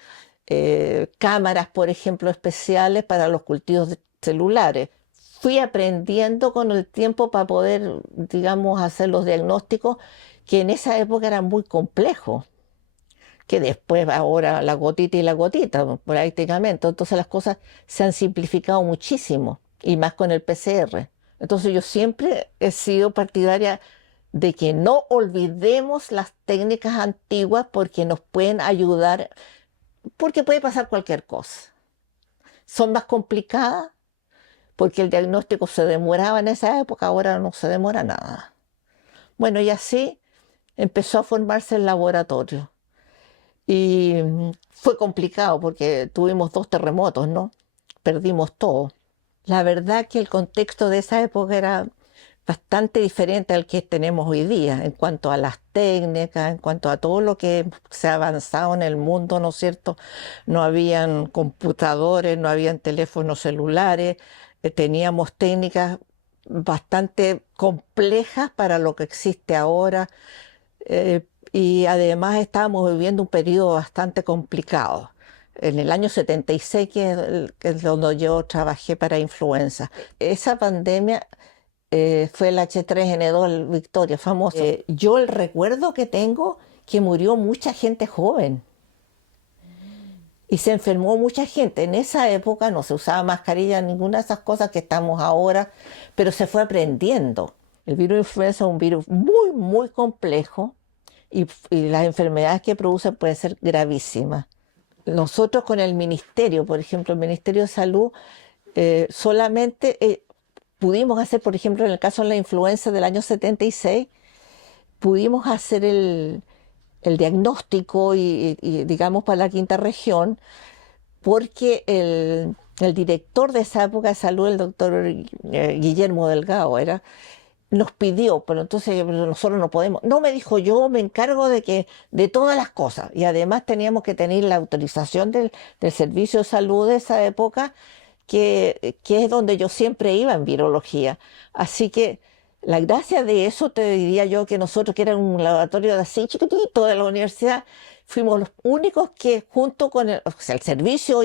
cámaras, por ejemplo, especiales para los cultivos celulares. Fui aprendiendo con el tiempo para poder, digamos, hacer los diagnósticos que en esa época eran muy complejos, que después ahora la gotita y la gotita prácticamente. Entonces las cosas se han simplificado muchísimo y más con el PCR. Entonces yo siempre he sido partidaria de que no olvidemos las técnicas antiguas porque nos pueden ayudar, porque puede pasar cualquier cosa. Son más complicadas porque el diagnóstico se demoraba en esa época, ahora no se demora nada. Bueno, y así empezó a formarse el laboratorio. Y fue complicado porque tuvimos 2 terremotos, ¿no? Perdimos todo. La verdad que el contexto de esa época era bastante diferente al que tenemos hoy día en cuanto a las técnicas, en cuanto a todo lo que se ha avanzado en el mundo, ¿no es cierto? No habían computadores, no habían teléfonos celulares, teníamos técnicas bastante complejas para lo que existe ahora y además estábamos viviendo un periodo bastante complicado. En el año 76, que es donde yo trabajé para influenza. Esa pandemia fue el H3N2 Victoria, famoso. Yo el recuerdo que tengo que murió mucha gente joven y se enfermó mucha gente. En esa época no se usaba mascarilla, ninguna de esas cosas que estamos ahora, pero se fue aprendiendo. El virus de influenza es un virus muy, muy complejo y las enfermedades que produce pueden ser gravísimas. Nosotros con el ministerio, por ejemplo, el Ministerio de Salud, solamente pudimos hacer, por ejemplo, en el caso de la influenza del año 76, pudimos hacer el diagnóstico y, digamos, para la quinta región, porque el director de esa época de salud, el doctor Guillermo Delgado, nos pidió, pero entonces pero nosotros no podemos. No, me dijo, yo me encargo de todas las cosas. Y además teníamos que tener la autorización del Servicio de Salud de esa época, que es donde yo siempre iba en virología. Así que la gracia de eso, te diría yo, que nosotros, que era un laboratorio así chiquitito de la universidad, fuimos los únicos que junto con o sea, el servicio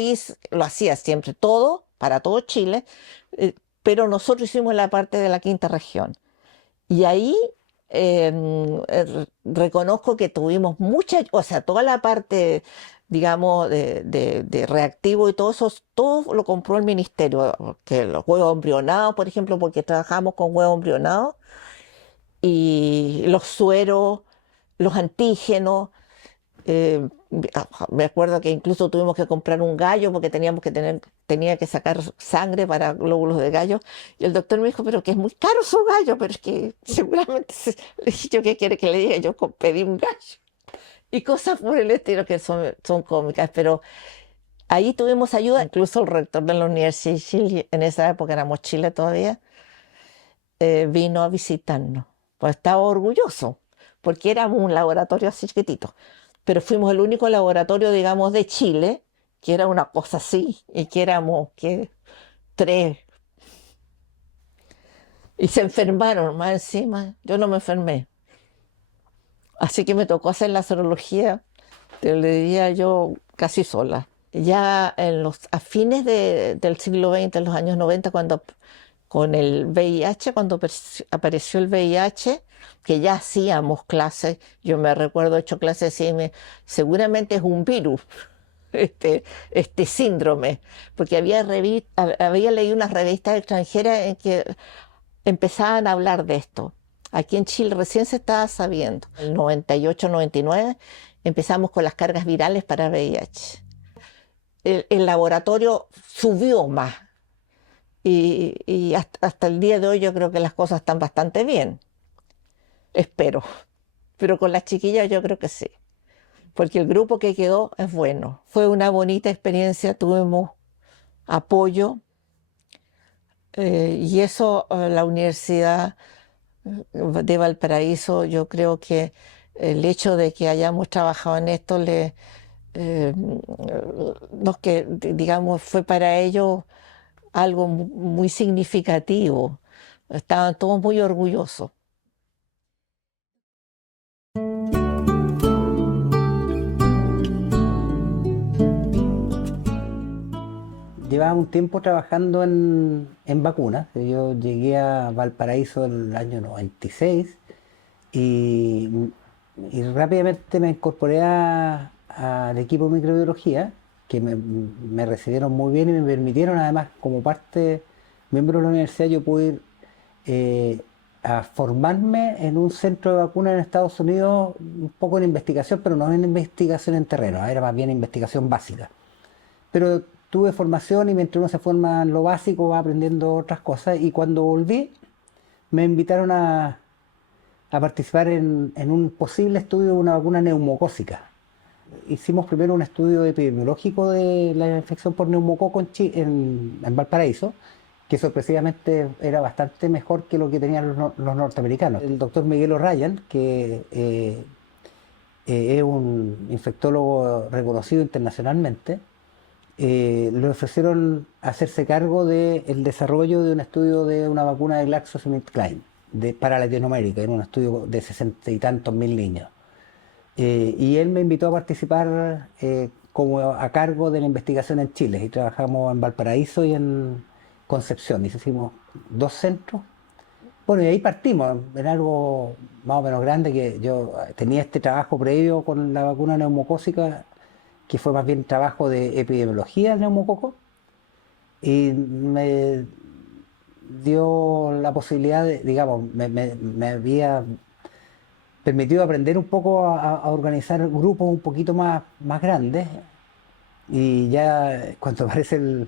lo hacía siempre todo, para todo Chile, pero nosotros hicimos la parte de la quinta región. Y ahí reconozco que tuvimos mucha, o sea, toda la parte, digamos, de reactivo y todo eso, todo lo compró el ministerio, que los huevos embrionados, por ejemplo, porque trabajamos con huevos embrionados, y los sueros, los antígenos. Me acuerdo que incluso tuvimos que comprar un gallo porque tenía que sacar sangre para glóbulos de gallo. Y el doctor me dijo, pero que es muy caro su gallo, pero es que seguramente, le dije yo, ¿qué quiere que le diga? Yo pedí un gallo. Y cosas por el estilo que son cómicas, pero ahí tuvimos ayuda. Incluso el rector de la Universidad de Chile, en esa época éramos Chile todavía, vino a visitarnos. Pues estaba orgulloso, porque éramos un laboratorio así chiquitito. Pero fuimos el único laboratorio, digamos, de Chile, que era una cosa así, y que éramos, ¿qué? 3. Y se enfermaron más encima. Yo no me enfermé. Así que me tocó hacer la serología, te lo diría yo, casi sola. Ya a fines del siglo XX, en los años 90, con el VIH, cuando apareció el VIH, que ya hacíamos clases, yo me recuerdo hecho clases y seguramente es un virus, este síndrome, porque había leído unas revistas extranjeras en que empezaban a hablar de esto. Aquí en Chile recién se estaba sabiendo. En el 98, 99 empezamos con las cargas virales para VIH. El laboratorio subió más. Y hasta el día de hoy yo creo que las cosas están bastante bien. Espero. Pero con las chiquillas yo creo que sí. Porque el grupo que quedó es bueno. Fue una bonita experiencia, tuvimos apoyo. Y eso, la Universidad de Valparaíso, yo creo que el hecho de que hayamos trabajado en esto, digamos, fue para ellos algo muy significativo. Estaban todos muy orgullosos. Llevaba un tiempo trabajando en vacunas. Yo llegué a Valparaíso en el año 96 y rápidamente me incorporé al equipo de microbiología, que me recibieron muy bien y me permitieron, además, como miembro de la universidad, yo pude ir a formarme en un centro de vacunas en Estados Unidos, un poco en investigación, pero no en investigación en terreno, era más bien investigación básica. Pero tuve formación y mientras uno se forma en lo básico va aprendiendo otras cosas, y cuando volví me invitaron a participar en un posible estudio de una vacuna neumocócica. Hicimos primero un estudio epidemiológico de la infección por neumococo en Valparaíso, que sorpresivamente era bastante mejor que lo que tenían los norteamericanos. El doctor Miguel O'Ryan, que es un infectólogo reconocido internacionalmente, le ofrecieron hacerse cargo del desarrollo de un estudio de una vacuna de GlaxoSmithKline para Latinoamérica, en un estudio de 60 y tantos mil niños. Y él me invitó a participar como a cargo de la investigación en Chile, y trabajamos en Valparaíso y en Concepción. Hicimos 2 centros. Bueno, y ahí partimos en algo más o menos grande, que yo tenía este trabajo previo con la vacuna neumocócica, que fue más bien trabajo de epidemiología del neumococo, y me dio la posibilidad digamos, me había permitido aprender un poco a organizar grupos un poquito más grandes, y ya cuando aparece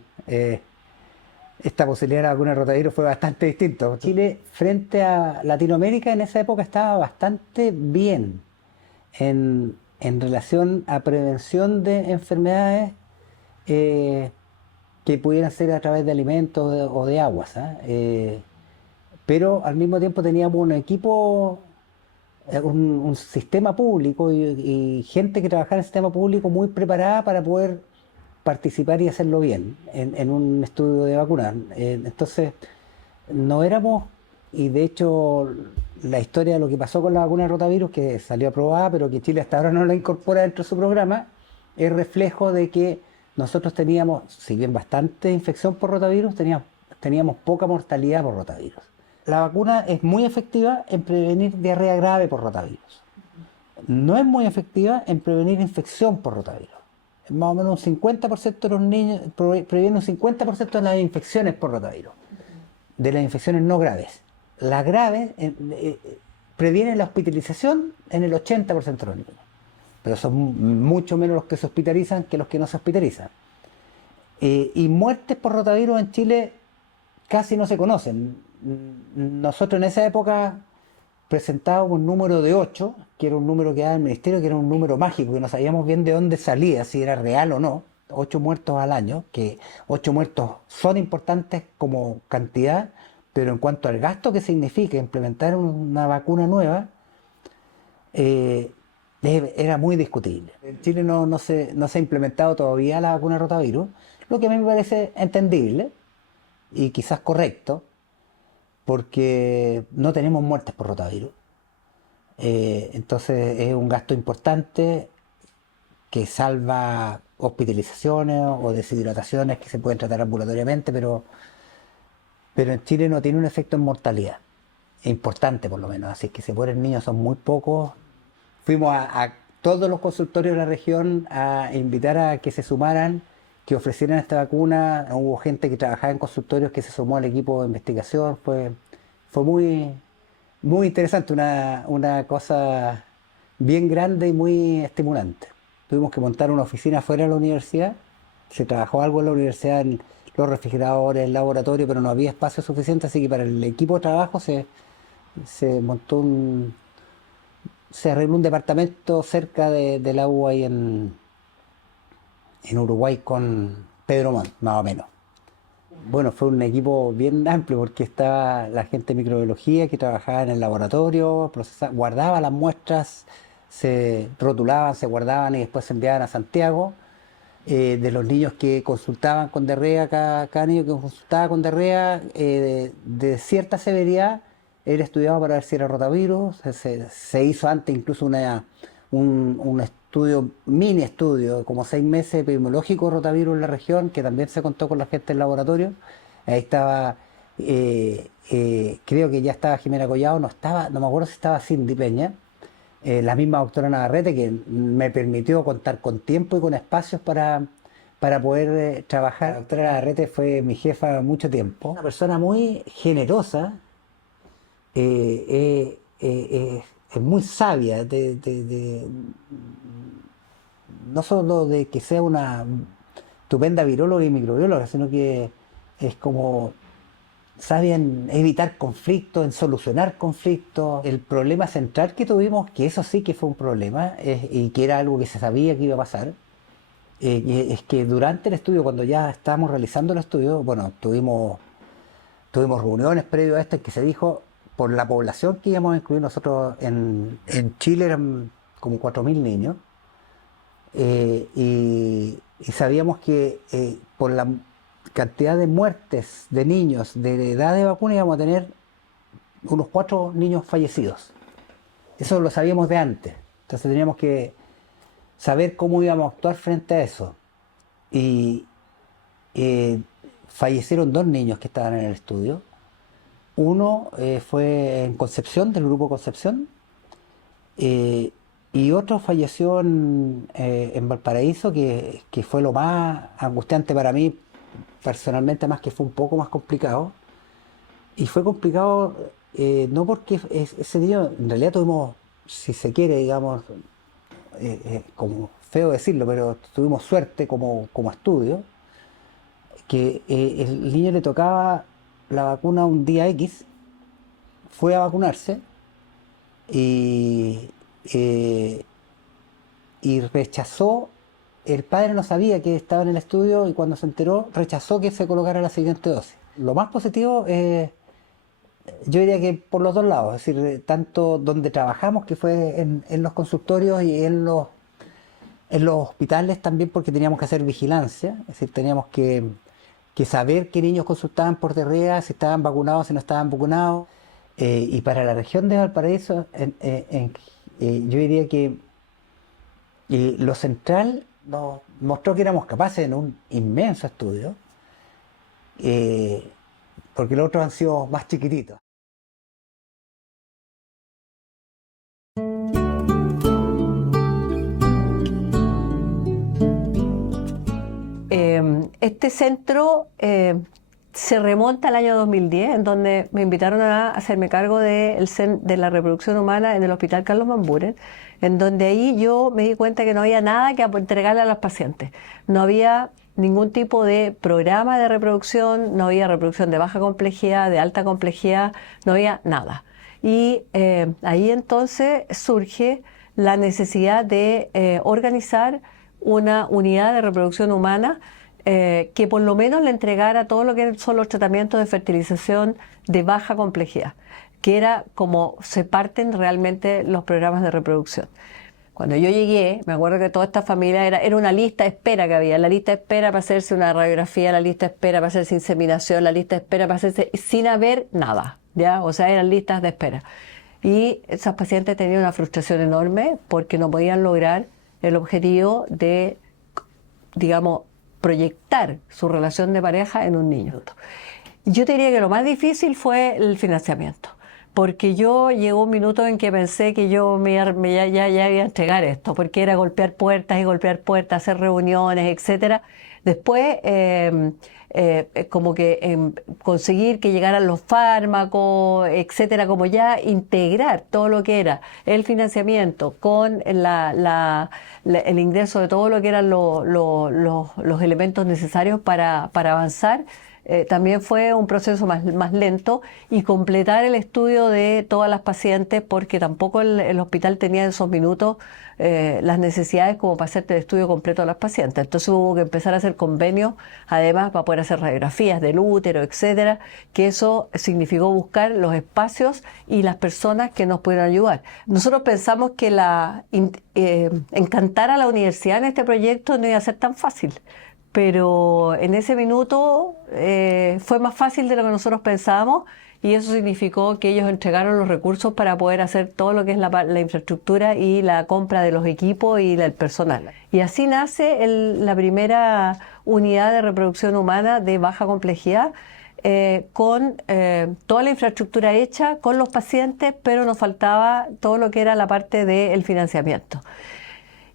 esta posibilidad de la vacuna de rotavirus fue bastante distinto. Chile frente a Latinoamérica en esa época estaba bastante bien en relación a prevención de enfermedades que pudieran ser a través de alimentos o de aguas, pero al mismo tiempo teníamos un equipo, un sistema público y gente que trabajaba en el sistema público muy preparada para poder participar y hacerlo bien en un estudio de vacunas. Entonces, no éramos, y de hecho la historia de lo que pasó con la vacuna de rotavirus, que salió aprobada, pero que Chile hasta ahora no la incorpora dentro de su programa, es reflejo de que nosotros teníamos, si bien bastante infección por rotavirus, teníamos poca mortalidad por rotavirus. La vacuna es muy efectiva en prevenir diarrea grave por rotavirus. No es muy efectiva en prevenir infección por rotavirus. Más o menos un 50% de los niños previene un 50% de las infecciones por rotavirus, de las infecciones no graves. Las graves previenen la hospitalización en el 80% de los niños, pero son mucho menos los que se hospitalizan que los que no se hospitalizan. Y muertes por rotavirus en Chile casi no se conocen. Nosotros en esa época presentábamos un número de 8, que era un número que daba el ministerio, que era un número mágico, que no sabíamos bien de dónde salía, si era real o no. 8 muertos al año, que 8 muertos son importantes como cantidad, pero en cuanto al gasto que significa implementar una vacuna nueva, era muy discutible. En Chile no se ha implementado todavía la vacuna rotavirus, lo que a mí me parece entendible y quizás correcto, porque no tenemos muertes por rotavirus. Entonces es un gasto importante que salva hospitalizaciones o deshidrataciones que se pueden tratar ambulatoriamente, pero en Chile no tiene un efecto en mortalidad, importante por lo menos, así que si mueren niños son muy pocos. Fuimos a todos los consultorios de la región a invitar a que se sumaran, que ofrecieran esta vacuna. Hubo gente que trabajaba en consultorios que se sumó al equipo de investigación. Fue muy, muy interesante, una cosa bien grande y muy estimulante. Tuvimos que montar una oficina fuera de la universidad. Se trabajó algo en la universidad, en los refrigeradores, el laboratorio, pero no había espacio suficiente, así que para el equipo de trabajo se arregló un departamento cerca de la U ahí en Uruguay con Pedro Montt, más o menos. Bueno, fue un equipo bien amplio porque estaba la gente de microbiología que trabajaba en el laboratorio, guardaba las muestras, se rotulaban, se guardaban y después se enviaban a Santiago. De los niños que consultaban con diarrea, cada niño que consultaba con diarrea de cierta severidad, era estudiado para ver si era rotavirus. Se hizo antes incluso un estudio, mini estudio, como 6 meses epidemiológico de rotavirus en la región, que también se contó con la gente del laboratorio. Ahí estaba, creo que ya estaba Jimena Collado, no me acuerdo si estaba Cindy Peña, la misma doctora Navarrete, que me permitió contar con tiempo y con espacios para poder trabajar. La doctora Navarrete fue mi jefa mucho tiempo, una persona muy generosa, es muy sabia, no solo de que sea una estupenda viróloga y microbióloga, sino que es como sabia en evitar conflictos, en solucionar conflictos. El problema central que tuvimos, que eso sí que fue un problema, y que era algo que se sabía que iba a pasar, es que durante el estudio, cuando ya estábamos realizando el estudio, bueno, tuvimos reuniones previo a esto en que se dijo, por la población que íbamos a incluir nosotros en Chile, eran como 4.000 niños, y sabíamos que por la cantidad de muertes de niños de edad de vacuna íbamos a tener unos 4 niños fallecidos. Eso lo sabíamos de antes, entonces teníamos que saber cómo íbamos a actuar frente a eso. Y fallecieron 2 niños que estaban en el estudio. Uno fue en Concepción, del grupo Concepción, y otro falleció en Valparaíso, que fue lo más angustiante para mí personalmente, más que fue un poco más complicado. Y fue complicado no porque ese día en realidad tuvimos, si se quiere, digamos, como feo decirlo, pero tuvimos suerte como estudio, que el niño le tocaba la vacuna un día X, fue a vacunarse y rechazó. El padre no sabía que estaba en el estudio y cuando se enteró rechazó que se colocara la siguiente dosis. Lo más positivo es yo diría que por los dos lados, es decir, tanto donde trabajamos, que fue en los consultorios y en los hospitales también, porque teníamos que hacer vigilancia, es decir, teníamos que saber qué niños consultaban por diarrea, si estaban vacunados, si no estaban vacunados. Y para la región de Valparaíso, yo diría que lo central nos mostró que éramos capaces en un inmenso estudio, porque los otros han sido más chiquititos. Este centro se remonta al año 2010, en donde me invitaron a hacerme cargo de la reproducción humana en el Hospital Carlos Van Buren, en donde ahí yo me di cuenta que no había nada que entregarle a los pacientes. No había ningún tipo de programa de reproducción, no había reproducción de baja complejidad, de alta complejidad, no había nada. Y ahí entonces surge la necesidad de organizar una unidad de reproducción humana que por lo menos le entregara todo lo que son los tratamientos de fertilización de baja complejidad, que era como se parten realmente los programas de reproducción. Cuando yo llegué, me acuerdo que toda esta familia era una lista de espera que había, la lista de espera para hacerse una radiografía, la lista de espera para hacerse inseminación, la lista de espera para hacerse sin haber nada, ¿ya? O sea, eran listas de espera. Y esas pacientes tenían una frustración enorme porque no podían lograr el objetivo de, digamos, proyectar su relación de pareja en un niño. Yo te diría que lo más difícil fue el financiamiento, porque llegó un minuto en que pensé que yo ya iba a entregar esto, porque era golpear puertas, hacer reuniones, etcétera. Después, como que conseguir que llegaran los fármacos, etcétera, como ya integrar todo lo que era el financiamiento con el ingreso de todo lo que eran los elementos necesarios para avanzar. También fue un proceso más lento, y completar el estudio de todas las pacientes, porque tampoco el hospital tenía en esos minutos las necesidades como para hacer el estudio completo de las pacientes. Entonces hubo que empezar a hacer convenios, además, para poder hacer radiografías del útero, etcétera, que eso significó buscar los espacios y las personas que nos pudieran ayudar. Nosotros pensamos que encantar a la universidad en este proyecto no iba a ser tan fácil, pero en ese minuto fue más fácil de lo que nosotros pensábamos, y eso significó que ellos entregaron los recursos para poder hacer todo lo que es la infraestructura y la compra de los equipos y del personal. Y así nace la primera unidad de reproducción humana de baja complejidad, con toda la infraestructura hecha, con los pacientes, pero nos faltaba todo lo que era la parte del financiamiento.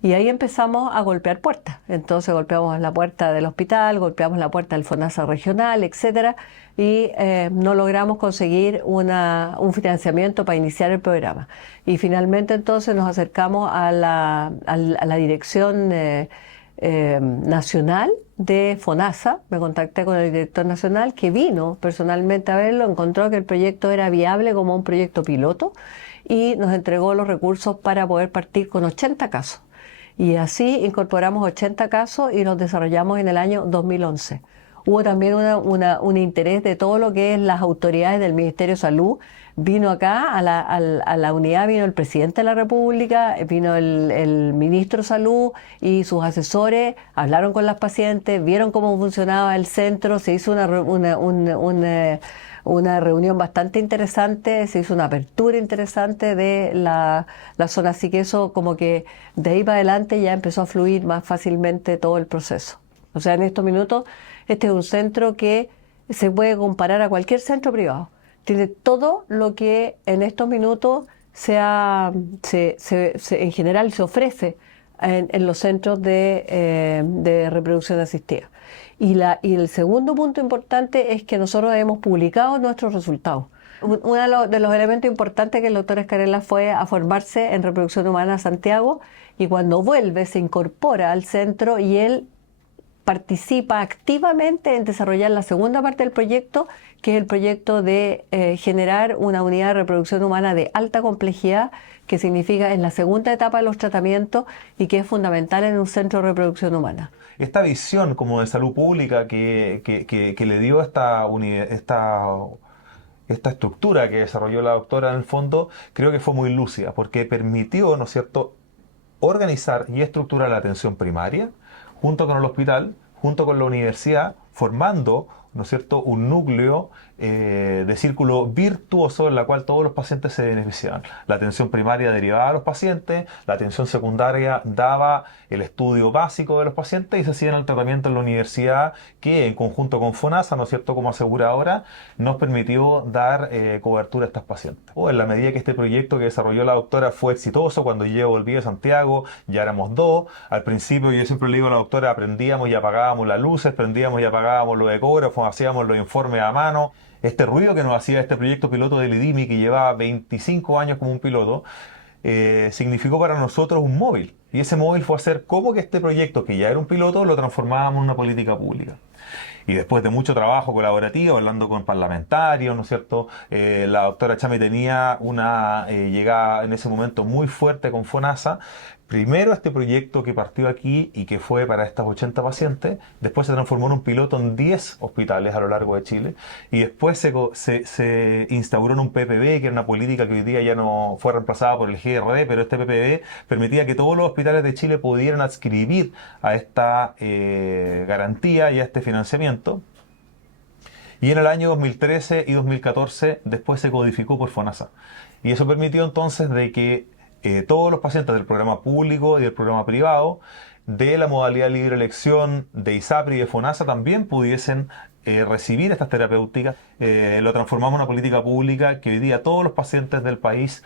Y ahí empezamos a golpear puertas. Entonces golpeamos la puerta del hospital, golpeamos la puerta del FONASA regional, etcétera, y no logramos conseguir un financiamiento para iniciar el programa. Y finalmente entonces nos acercamos a la dirección nacional de FONASA. Me contacté con el director nacional, que vino personalmente a verlo, encontró que el proyecto era viable como un proyecto piloto, y nos entregó los recursos para poder partir con 80 casos. Y así incorporamos 80 casos y los desarrollamos en el año 2011. Hubo también un interés de todo lo que es las autoridades del Ministerio de Salud. Vino acá a la unidad, vino el presidente de la República, vino el ministro de Salud y sus asesores, hablaron con las pacientes, vieron cómo funcionaba el centro, se hizo una reunión bastante interesante, se hizo una apertura interesante de la zona, así que eso como que de ahí para adelante ya empezó a fluir más fácilmente todo el proceso. O sea, en estos minutos este es un centro que se puede comparar a cualquier centro privado. Tiene todo lo que en estos minutos en general se ofrece en los centros de reproducción asistida. Y el segundo punto importante es que nosotros hemos publicado nuestros resultados. Uno de los elementos importantes que el doctor Escarella fue a formarse en reproducción humana a Santiago, y cuando vuelve se incorpora al centro y él participa activamente en desarrollar la segunda parte del proyecto, que es el proyecto de generar una unidad de reproducción humana de alta complejidad, que significa en la segunda etapa de los tratamientos y que es fundamental en un centro de reproducción humana. Esta visión como de salud pública que le dio esta esta estructura que desarrolló la doctora en el fondo, creo que fue muy lúcida, porque permitió, ¿no es cierto?, organizar y estructurar la atención primaria junto con el hospital, junto con la universidad, formando, ¿no es cierto?, un núcleo de círculo virtuoso en la cual todos los pacientes se beneficiaban. La atención primaria derivaba a los pacientes, la atención secundaria daba el estudio básico de los pacientes y se hacía el tratamiento en la universidad que en conjunto con FONASA, ¿no es cierto?, como aseguradora, nos permitió dar cobertura a estos pacientes. En la medida que este proyecto que desarrolló la doctora fue exitoso, cuando yo volví a Santiago ya éramos dos. Al principio yo siempre le digo a la doctora, prendíamos y apagábamos las luces, prendíamos y apagábamos los ecógrafos, hacíamos los informes a mano. Este ruido que nos hacía este proyecto piloto del IDIMI, que llevaba 25 años como un piloto, significó para nosotros un móvil. Y ese móvil fue hacer cómo que este proyecto, que ya era un piloto, lo transformábamos en una política pública. Y después de mucho trabajo colaborativo, hablando con parlamentarios, ¿no es cierto?, la doctora Chami tenía una llegada en ese momento muy fuerte con FONASA. Primero este proyecto que partió aquí y que fue para estas 80 pacientes, después se transformó en un piloto en 10 hospitales a lo largo de Chile, y después se instauró en un PPB, que era una política que hoy día ya no fue reemplazada por el GRD, pero este PPB permitía que todos los hospitales de Chile pudieran adscribir a esta garantía y a este financiamiento. Y en el año 2013 y 2014 después se codificó por FONASA. Y eso permitió entonces de que todos los pacientes del programa público y del programa privado, de la modalidad libre elección, de ISAPRE y de FONASA también pudiesen recibir estas terapéuticas. Lo transformamos en una política pública que hoy día todos los pacientes del país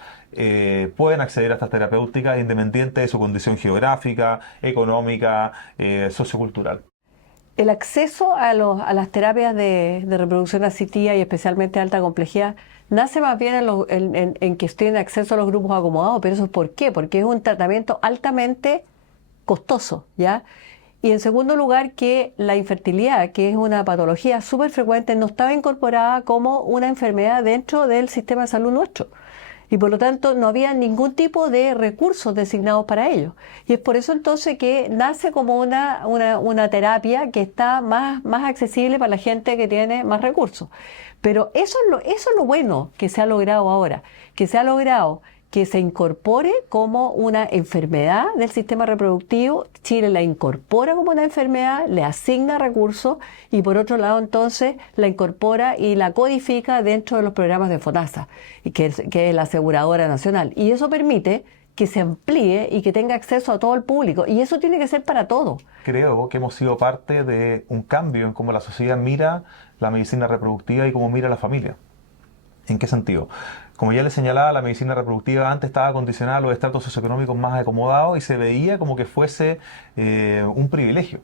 pueden acceder a estas terapéuticas independiente de su condición geográfica, económica, sociocultural. El acceso a las terapias de reproducción asistida y especialmente de alta complejidad nace más bien en que tienen acceso a los grupos acomodados, pero eso es ¿por qué? Porque es un tratamiento altamente costoso, ¿ya? Y en segundo lugar, que la infertilidad, que es una patología súper frecuente, no estaba incorporada como una enfermedad dentro del sistema de salud nuestro. Y por lo tanto no había ningún tipo de recursos designados para ello. Y es por eso entonces que nace como una terapia que está más accesible para la gente que tiene más recursos. Pero eso es lo bueno que se ha logrado ahora, que se ha logrado que se incorpore como una enfermedad del sistema reproductivo. Chile la incorpora como una enfermedad, le asigna recursos y por otro lado entonces la incorpora y la codifica dentro de los programas de FONASA, que es la aseguradora nacional. Y eso permite que se amplíe y que tenga acceso a todo el público. Y eso tiene que ser para todo. Creo que hemos sido parte de un cambio en cómo la sociedad mira la medicina reproductiva y cómo mira la familia. ¿En qué sentido? Como ya les señalaba, la medicina reproductiva antes estaba condicionada a los estratos socioeconómicos más acomodados y se veía como que fuese un privilegio,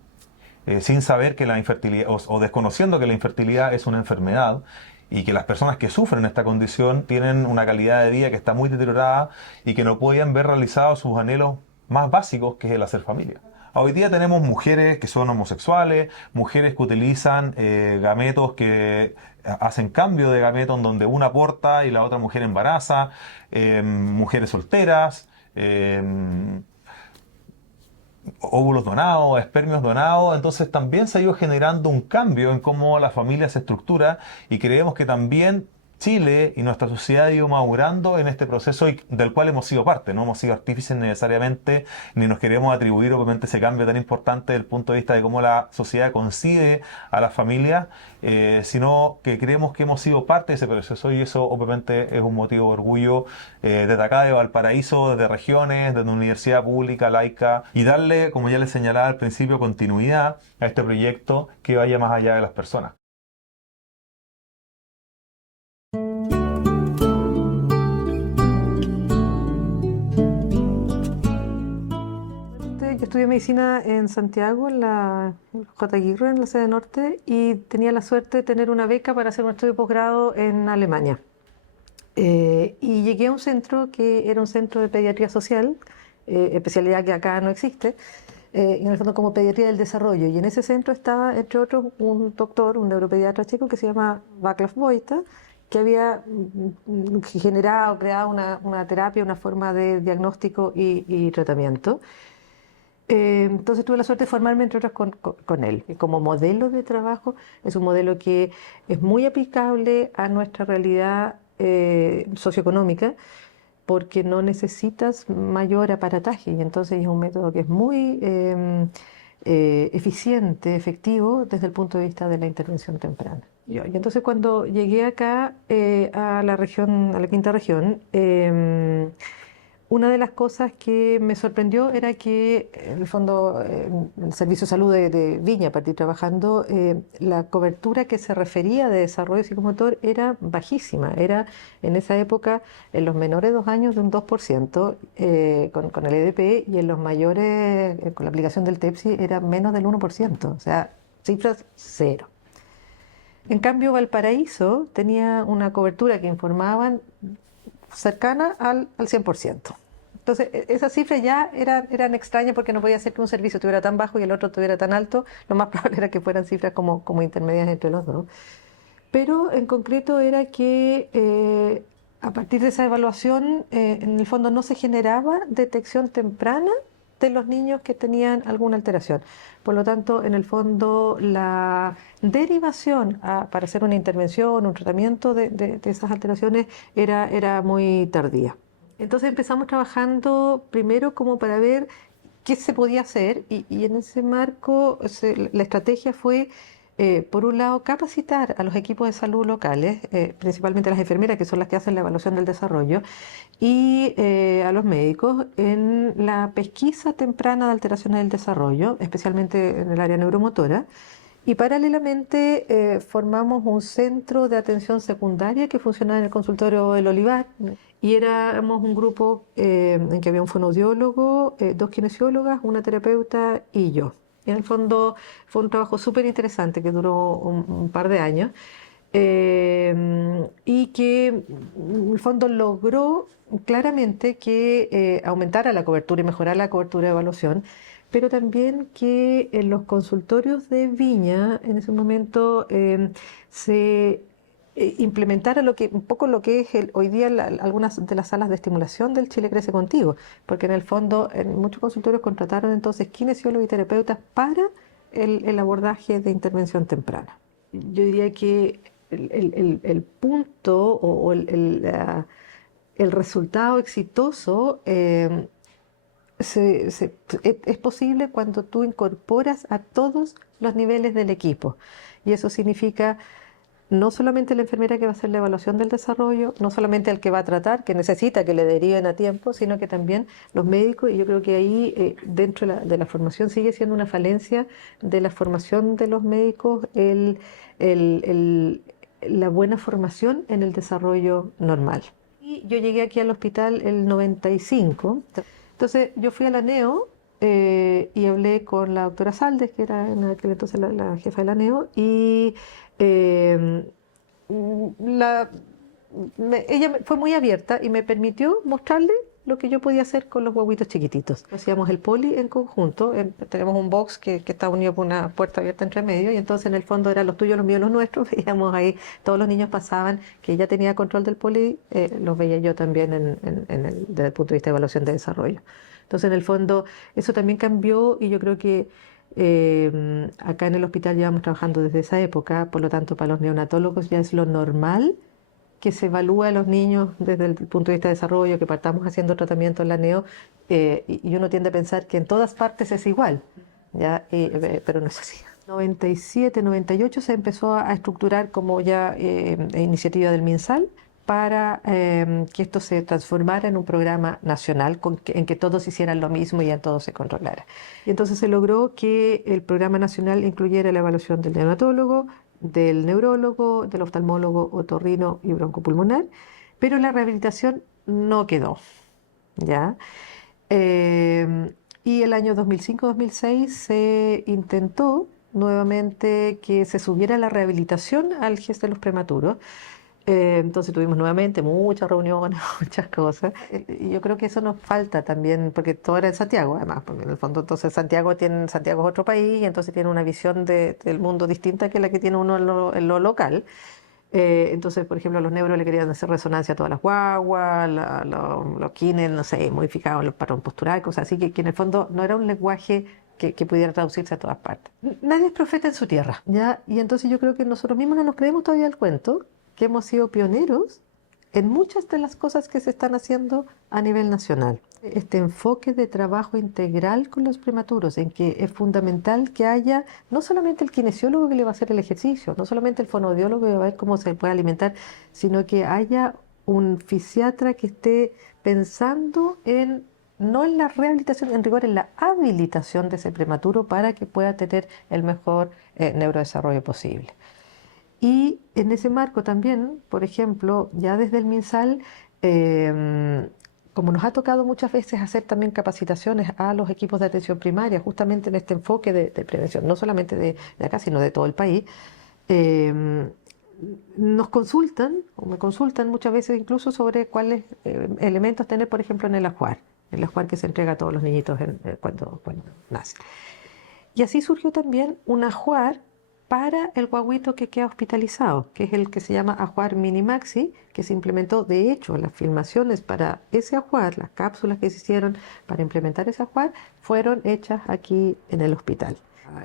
sin saber que la infertilidad, o desconociendo que la infertilidad es una enfermedad y que las personas que sufren esta condición tienen una calidad de vida que está muy deteriorada y que no podían ver realizados sus anhelos más básicos, que es el hacer familia. Hoy día tenemos mujeres que son homosexuales, mujeres que utilizan gametos que hacen cambio de gametos en donde una aporta y la otra mujer embaraza, mujeres solteras, óvulos donados, espermios donados. Entonces también se ha ido generando un cambio en cómo la familia se estructura y creemos que también Chile y nuestra sociedad ha ido madurando en este proceso del cual hemos sido parte. No hemos sido artífices necesariamente, ni nos queremos atribuir obviamente ese cambio tan importante desde el punto de vista de cómo la sociedad concibe a las familias, sino que creemos que hemos sido parte de ese proceso y eso obviamente es un motivo de orgullo desde acá de Valparaíso, desde regiones, desde una universidad pública, laica, y darle, como ya les señalaba al principio, continuidad a este proyecto que vaya más allá de las personas. Yo estudié medicina en Santiago, en la J. Aguirre, en la sede norte, y tenía la suerte de tener una beca para hacer un estudio de posgrado en Alemania. Y llegué a un centro que era un centro de pediatría social, especialidad que acá no existe, y en el fondo como pediatría del desarrollo. Y en ese centro estaba, entre otros, un doctor, un neuropediatra chico que se llama Václav Wojda, que había creado una terapia, una forma de diagnóstico y tratamiento. Entonces tuve la suerte de formarme, entre otras, con él. Y como modelo de trabajo, es un modelo que es muy aplicable a nuestra realidad socioeconómica, porque no necesitas mayor aparataje. Y entonces es un método que es muy eficiente, efectivo, desde el punto de vista de la intervención temprana. Y entonces cuando llegué acá a la región, a la quinta región, una de las cosas que me sorprendió era que, en el fondo, el Servicio de Salud de Viña, a partir trabajando, la cobertura que se refería de desarrollo psicomotor era bajísima. Era en esa época, en los menores de 2 años, de un 2% con el EDP, y en los mayores, con la aplicación del TEPSI, era menos del 1%. O sea, cifras cero. En cambio, Valparaíso tenía una cobertura que informaban cercana al 100%. Entonces, esas cifras ya eran extrañas, porque no podía ser que un servicio tuviera tan bajo y el otro tuviera tan alto. Lo más probable era que fueran cifras como intermedias entre los dos. Pero en concreto era que a partir de esa evaluación, en el fondo no se generaba detección temprana de los niños que tenían alguna alteración. Por lo tanto, en el fondo, la derivación para hacer una intervención, un tratamiento de esas alteraciones era muy tardía. Entonces empezamos trabajando primero como para ver qué se podía hacer, y en ese marco la estrategia fue, por un lado, capacitar a los equipos de salud locales, principalmente a las enfermeras, que son las que hacen la evaluación del desarrollo, y a los médicos en la pesquisa temprana de alteraciones del desarrollo, especialmente en el área neuromotora. Y paralelamente formamos un centro de atención secundaria que funcionaba en el consultorio El Olivar, y éramos un grupo en que había un fonoaudiólogo, 2 kinesiólogas, una terapeuta y yo. Y en el fondo fue un trabajo súper interesante que duró un par de años, y que en el fondo logró claramente que aumentara la cobertura y mejorara la cobertura de evaluación, pero también que en los consultorios de Viña en ese momento se implementara un poco lo que es hoy día algunas de las salas de estimulación del Chile Crece Contigo, porque en el fondo en muchos consultorios contrataron entonces kinesiólogos y terapeutas para el abordaje de intervención temprana. Yo diría que el punto o el resultado exitoso es posible cuando tú incorporas a todos los niveles del equipo, y eso significa no solamente la enfermera que va a hacer la evaluación del desarrollo, no solamente el que va a tratar, que necesita que le deriven a tiempo, sino que también los médicos. Y yo creo que ahí, dentro de la formación, sigue siendo una falencia de la formación de los médicos la buena formación en el desarrollo normal. Y yo llegué aquí al hospital el 95, entonces yo fui a la NEO y hablé con la doctora Saldes, que era en aquel entonces la jefa de la NEO, y ella fue muy abierta y me permitió mostrarle lo que yo podía hacer con los guaguitos chiquititos. Hacíamos el poli en conjunto, tenemos un box que está unido por una puerta abierta entre medio, y entonces en el fondo eran los tuyos, los míos, los nuestros. Veíamos ahí, todos los niños pasaban, que ella tenía control del poli, los veía yo también desde el punto de vista de evaluación de desarrollo. Entonces en el fondo eso también cambió, y yo creo que acá en el hospital llevamos trabajando desde esa época. Por lo tanto, para los neonatólogos ya es lo normal que se evalúe a los niños desde el punto de vista de desarrollo, que partamos haciendo tratamiento en la neo, y uno tiende a pensar que en todas partes es igual, ¿ya? Pero no es así. 97, 98 se empezó a estructurar como ya iniciativa del MinSal, para que esto se transformara en un programa nacional en que todos hicieran lo mismo y en todo se controlara. Y entonces se logró que el programa nacional incluyera la evaluación del neonatólogo, del neurólogo, del oftalmólogo, otorrino y broncopulmonar, pero la rehabilitación no quedó, ¿ya? Y el año 2005-2006 se intentó nuevamente que se subiera la rehabilitación al GES de los prematuros. Entonces tuvimos nuevamente muchas reuniones, muchas cosas. Y yo creo que eso nos falta también, porque todo era en Santiago, además, porque en el fondo entonces Santiago es otro país, y entonces tiene una visión del mundo distinta que la que tiene uno en lo local. Entonces, por ejemplo, los neuros le querían hacer resonancia a todas las guaguas, los kines, no sé, modificaban los patrones posturales, cosas así, que en el fondo no era un lenguaje que pudiera traducirse a todas partes. Nadie es profeta en su tierra, ¿ya? Y entonces yo creo que nosotros mismos no nos creemos todavía el cuento, que hemos sido pioneros en muchas de las cosas que se están haciendo a nivel nacional. Este enfoque de trabajo integral con los prematuros, en que es fundamental que haya no solamente el kinesiólogo que le va a hacer el ejercicio, no solamente el fonoaudiólogo que va a ver cómo se puede alimentar, sino que haya un fisiatra que esté pensando no en la rehabilitación, en rigor en la habilitación de ese prematuro para que pueda tener el mejor neurodesarrollo posible. Y en ese marco también, por ejemplo, ya desde el MinSal, como nos ha tocado muchas veces hacer también capacitaciones a los equipos de atención primaria, justamente en este enfoque de prevención, no solamente de acá, sino de todo el país, nos consultan, o me consultan muchas veces incluso sobre cuáles elementos tener, por ejemplo, en el ajuar que se entrega a todos los niñitos cuando nacen. Y así surgió también un ajuar para el guaguito que queda hospitalizado, que es el que se llama ajuar Minimaxi, que se implementó, de hecho, las filmaciones para ese ajuar, las cápsulas que se hicieron para implementar ese ajuar, fueron hechas aquí en el hospital.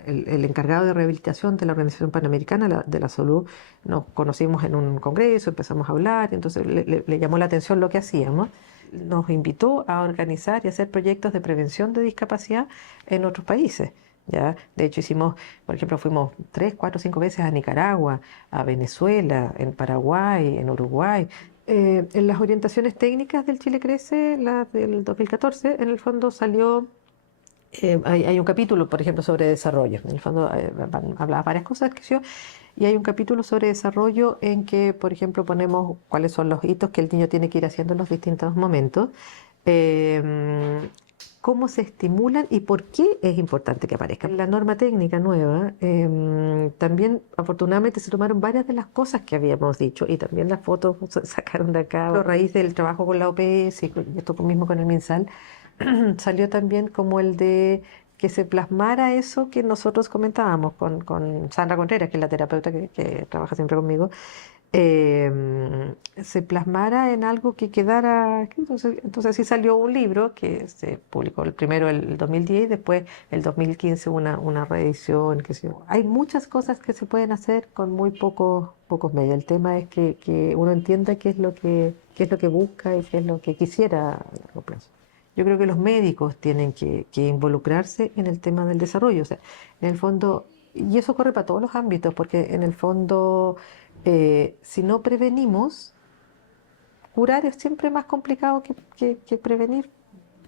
El encargado de rehabilitación de la Organización Panamericana de la Salud, nos conocimos en un congreso, empezamos a hablar, y entonces le llamó la atención lo que hacíamos. Nos invitó a organizar y hacer proyectos de prevención de discapacidad en otros países. ¿Ya? De hecho, por ejemplo, fuimos 3, 4, 5 veces a Nicaragua, a Venezuela, en Paraguay, en Uruguay. En las orientaciones técnicas del Chile Crece, las del 2014, en el fondo salió, hay un capítulo, por ejemplo, sobre desarrollo. En el fondo hablaba varias cosas que yo, y hay un capítulo sobre desarrollo en que, por ejemplo, ponemos cuáles son los hitos que el niño tiene que ir haciendo en los distintos momentos. Cómo se estimulan y por qué es importante que aparezcan. La norma técnica nueva, también afortunadamente se tomaron varias de las cosas que habíamos dicho y también las fotos se sacaron de acá. A raíz del trabajo con la OPS y esto mismo con el MinSal, salió también como el de que se plasmara eso que nosotros comentábamos con Sandra Contreras, que es la terapeuta que trabaja siempre conmigo, se plasmara en algo que quedara. Entonces así salió un libro que se publicó el primero el 2010 y después el 2015 una reedición. Hay muchas cosas que se pueden hacer con muy pocos medios. El tema es que uno entienda qué es lo que busca y qué es lo que quisiera a largo plazo. Yo creo que los médicos tienen que involucrarse en el tema del desarrollo. O sea, en el fondo, y eso corre para todos los ámbitos, porque en el fondo, si no prevenimos, curar es siempre más complicado que prevenir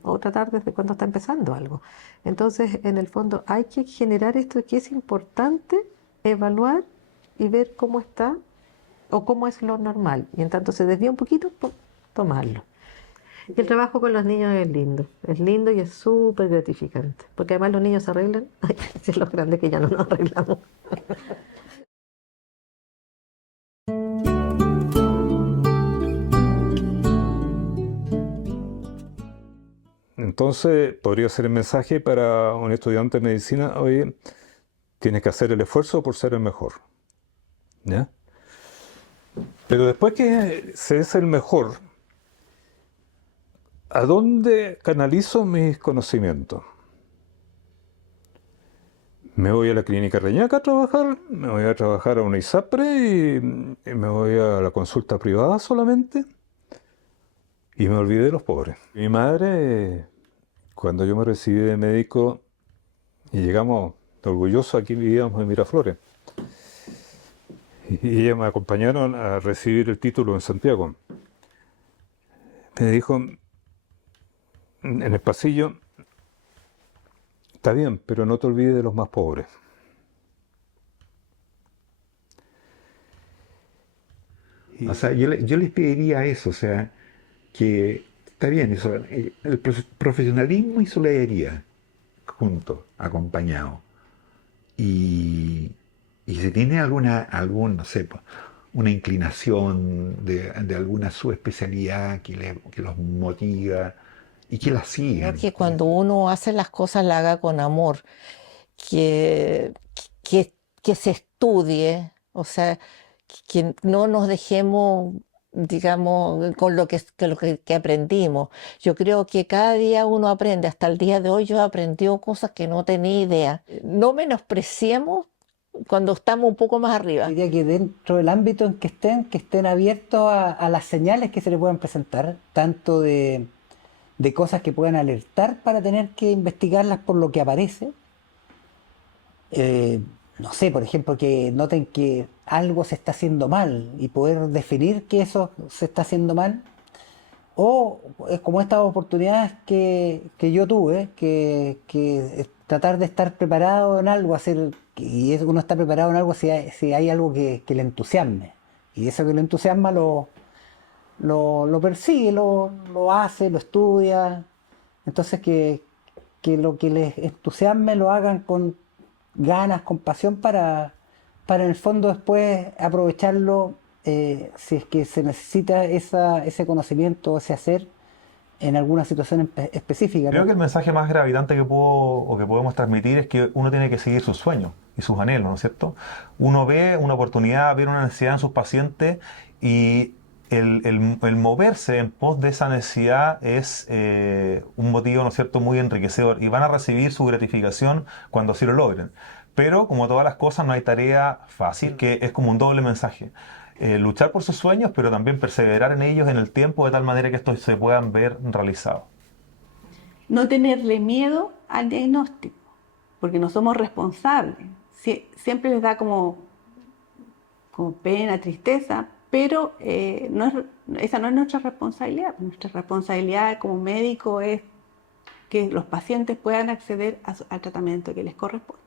o tratar desde cuando está empezando algo. Entonces, en el fondo, hay que generar esto de que es importante evaluar y ver cómo está o cómo es lo normal. Y en tanto se desvía un poquito, tomarlo. Y el trabajo con los niños es lindo y es súper gratificante, porque además los niños se arreglan, hay que decir los grandes que ya no nos arreglamos. Entonces, podría ser el mensaje para un estudiante de medicina: oye, tienes que hacer el esfuerzo por ser el mejor, ¿ya? Pero después que se es el mejor, ¿a dónde canalizo mis conocimientos? ¿Me voy a la clínica Reñaca a trabajar? ¿Me voy a trabajar a una ISAPRE y me voy a la consulta privada solamente? Y me olvidé de los pobres. Mi madre, cuando yo me recibí de médico y llegamos orgullosos, aquí vivíamos en Miraflores, y ellas me acompañaron a recibir el título en Santiago, me dijo en el pasillo: está bien, pero no te olvides de los más pobres. O sea, yo les pediría eso, o sea, que está bien, eso, el profesionalismo y solidaridad juntos, acompañados. Y si tiene no sé, una inclinación de alguna subespecialidad que los motiva y que la sigan. Creo que cuando uno hace las cosas, la haga con amor, que se estudie, o sea, que no nos dejemos, digamos, con que aprendimos. Yo creo que cada día uno aprende. Hasta el día de hoy yo he aprendido cosas que no tenía idea. No menospreciemos cuando estamos un poco más arriba. Diría que dentro del ámbito en que estén abiertos a las señales que se les puedan presentar, tanto de cosas que puedan alertar para tener que investigarlas por lo que aparece. No sé, por ejemplo, que noten que algo se está haciendo mal y poder definir que eso se está haciendo mal. O es como estas oportunidades que yo tuve, que tratar de estar preparado en algo, y uno está preparado en algo si hay algo que le entusiasme. Y eso que le entusiasma lo persigue, lo hace, lo estudia. Entonces que lo que les entusiasme lo hagan con ganas, con pasión para en el fondo después aprovecharlo si es que se necesita ese conocimiento, ese hacer en alguna situación específica, ¿no? Creo que el mensaje más gravitante que podemos transmitir es que uno tiene que seguir sus sueños y sus anhelos, ¿no es cierto? Uno ve una oportunidad, ve una necesidad en sus pacientes y el moverse en pos de esa necesidad es un motivo, ¿no es cierto?, muy enriquecedor y van a recibir su gratificación cuando así lo logren. Pero, como todas las cosas, no hay tarea fácil, que es como un doble mensaje. Luchar por sus sueños, pero también perseverar en ellos en el tiempo de tal manera que estos se puedan ver realizados. No tenerle miedo al diagnóstico, porque no somos responsables. Siempre les da como pena, tristeza, pero esa no es nuestra responsabilidad. Nuestra responsabilidad como médico es que los pacientes puedan acceder al tratamiento que les corresponde.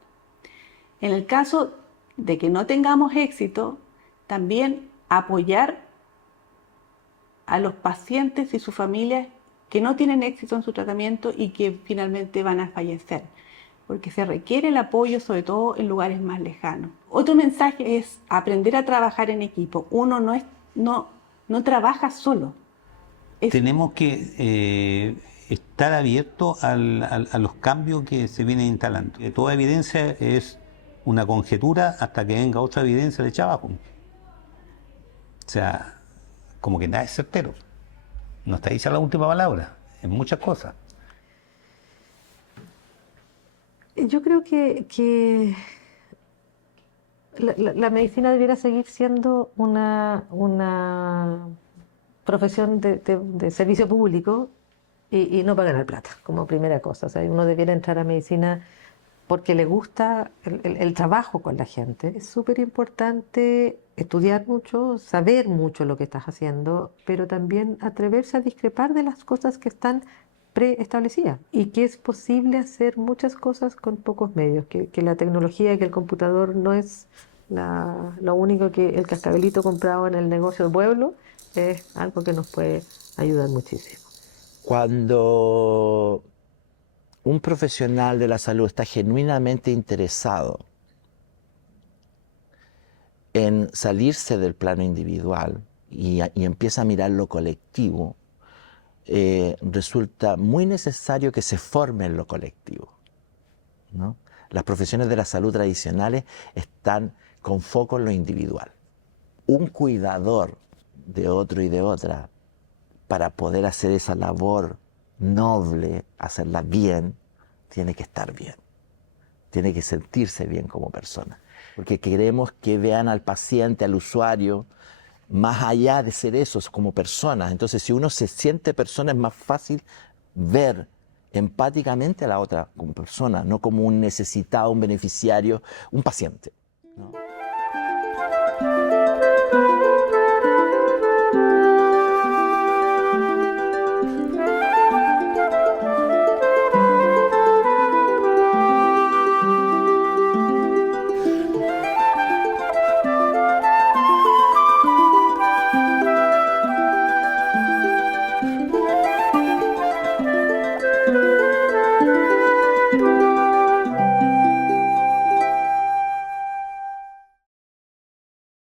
En el caso de que no tengamos éxito, también apoyar a los pacientes y sus familias que no tienen éxito en su tratamiento y que finalmente van a fallecer, porque se requiere el apoyo sobre todo en lugares más lejanos. Otro mensaje es aprender a trabajar en equipo. Uno no trabaja solo. Tenemos que estar abiertos a los cambios que se vienen instalando. Toda evidencia es una conjetura hasta que venga otra evidencia de abajo. O sea, como que nada es certero. No está dicha la última palabra en muchas cosas. Yo creo que la medicina debiera seguir siendo una profesión de servicio público y no para ganar plata, como primera cosa. O sea, uno debiera entrar a medicina porque le gusta el trabajo con la gente. Es súper importante estudiar mucho, saber mucho lo que estás haciendo, pero también atreverse a discrepar de las cosas que están preestablecidas y que es posible hacer muchas cosas con pocos medios, que la tecnología, que el computador no es lo único que el cascabelito comprado en el negocio del pueblo, es algo que nos puede ayudar muchísimo. Cuando un profesional de la salud está genuinamente interesado en salirse del plano individual y empieza a mirar lo colectivo, resulta muy necesario que se forme en lo colectivo, ¿no? Las profesiones de la salud tradicionales están con foco en lo individual. Un cuidador de otro y de otra, para poder hacer esa labor noble, hacerla bien, tiene que estar bien, tiene que sentirse bien como persona, porque queremos que vean al paciente, al usuario, más allá de ser esos como personas. Entonces, si uno se siente persona, es más fácil ver empáticamente a la otra como persona, no como un necesitado, un beneficiario, un paciente, ¿no?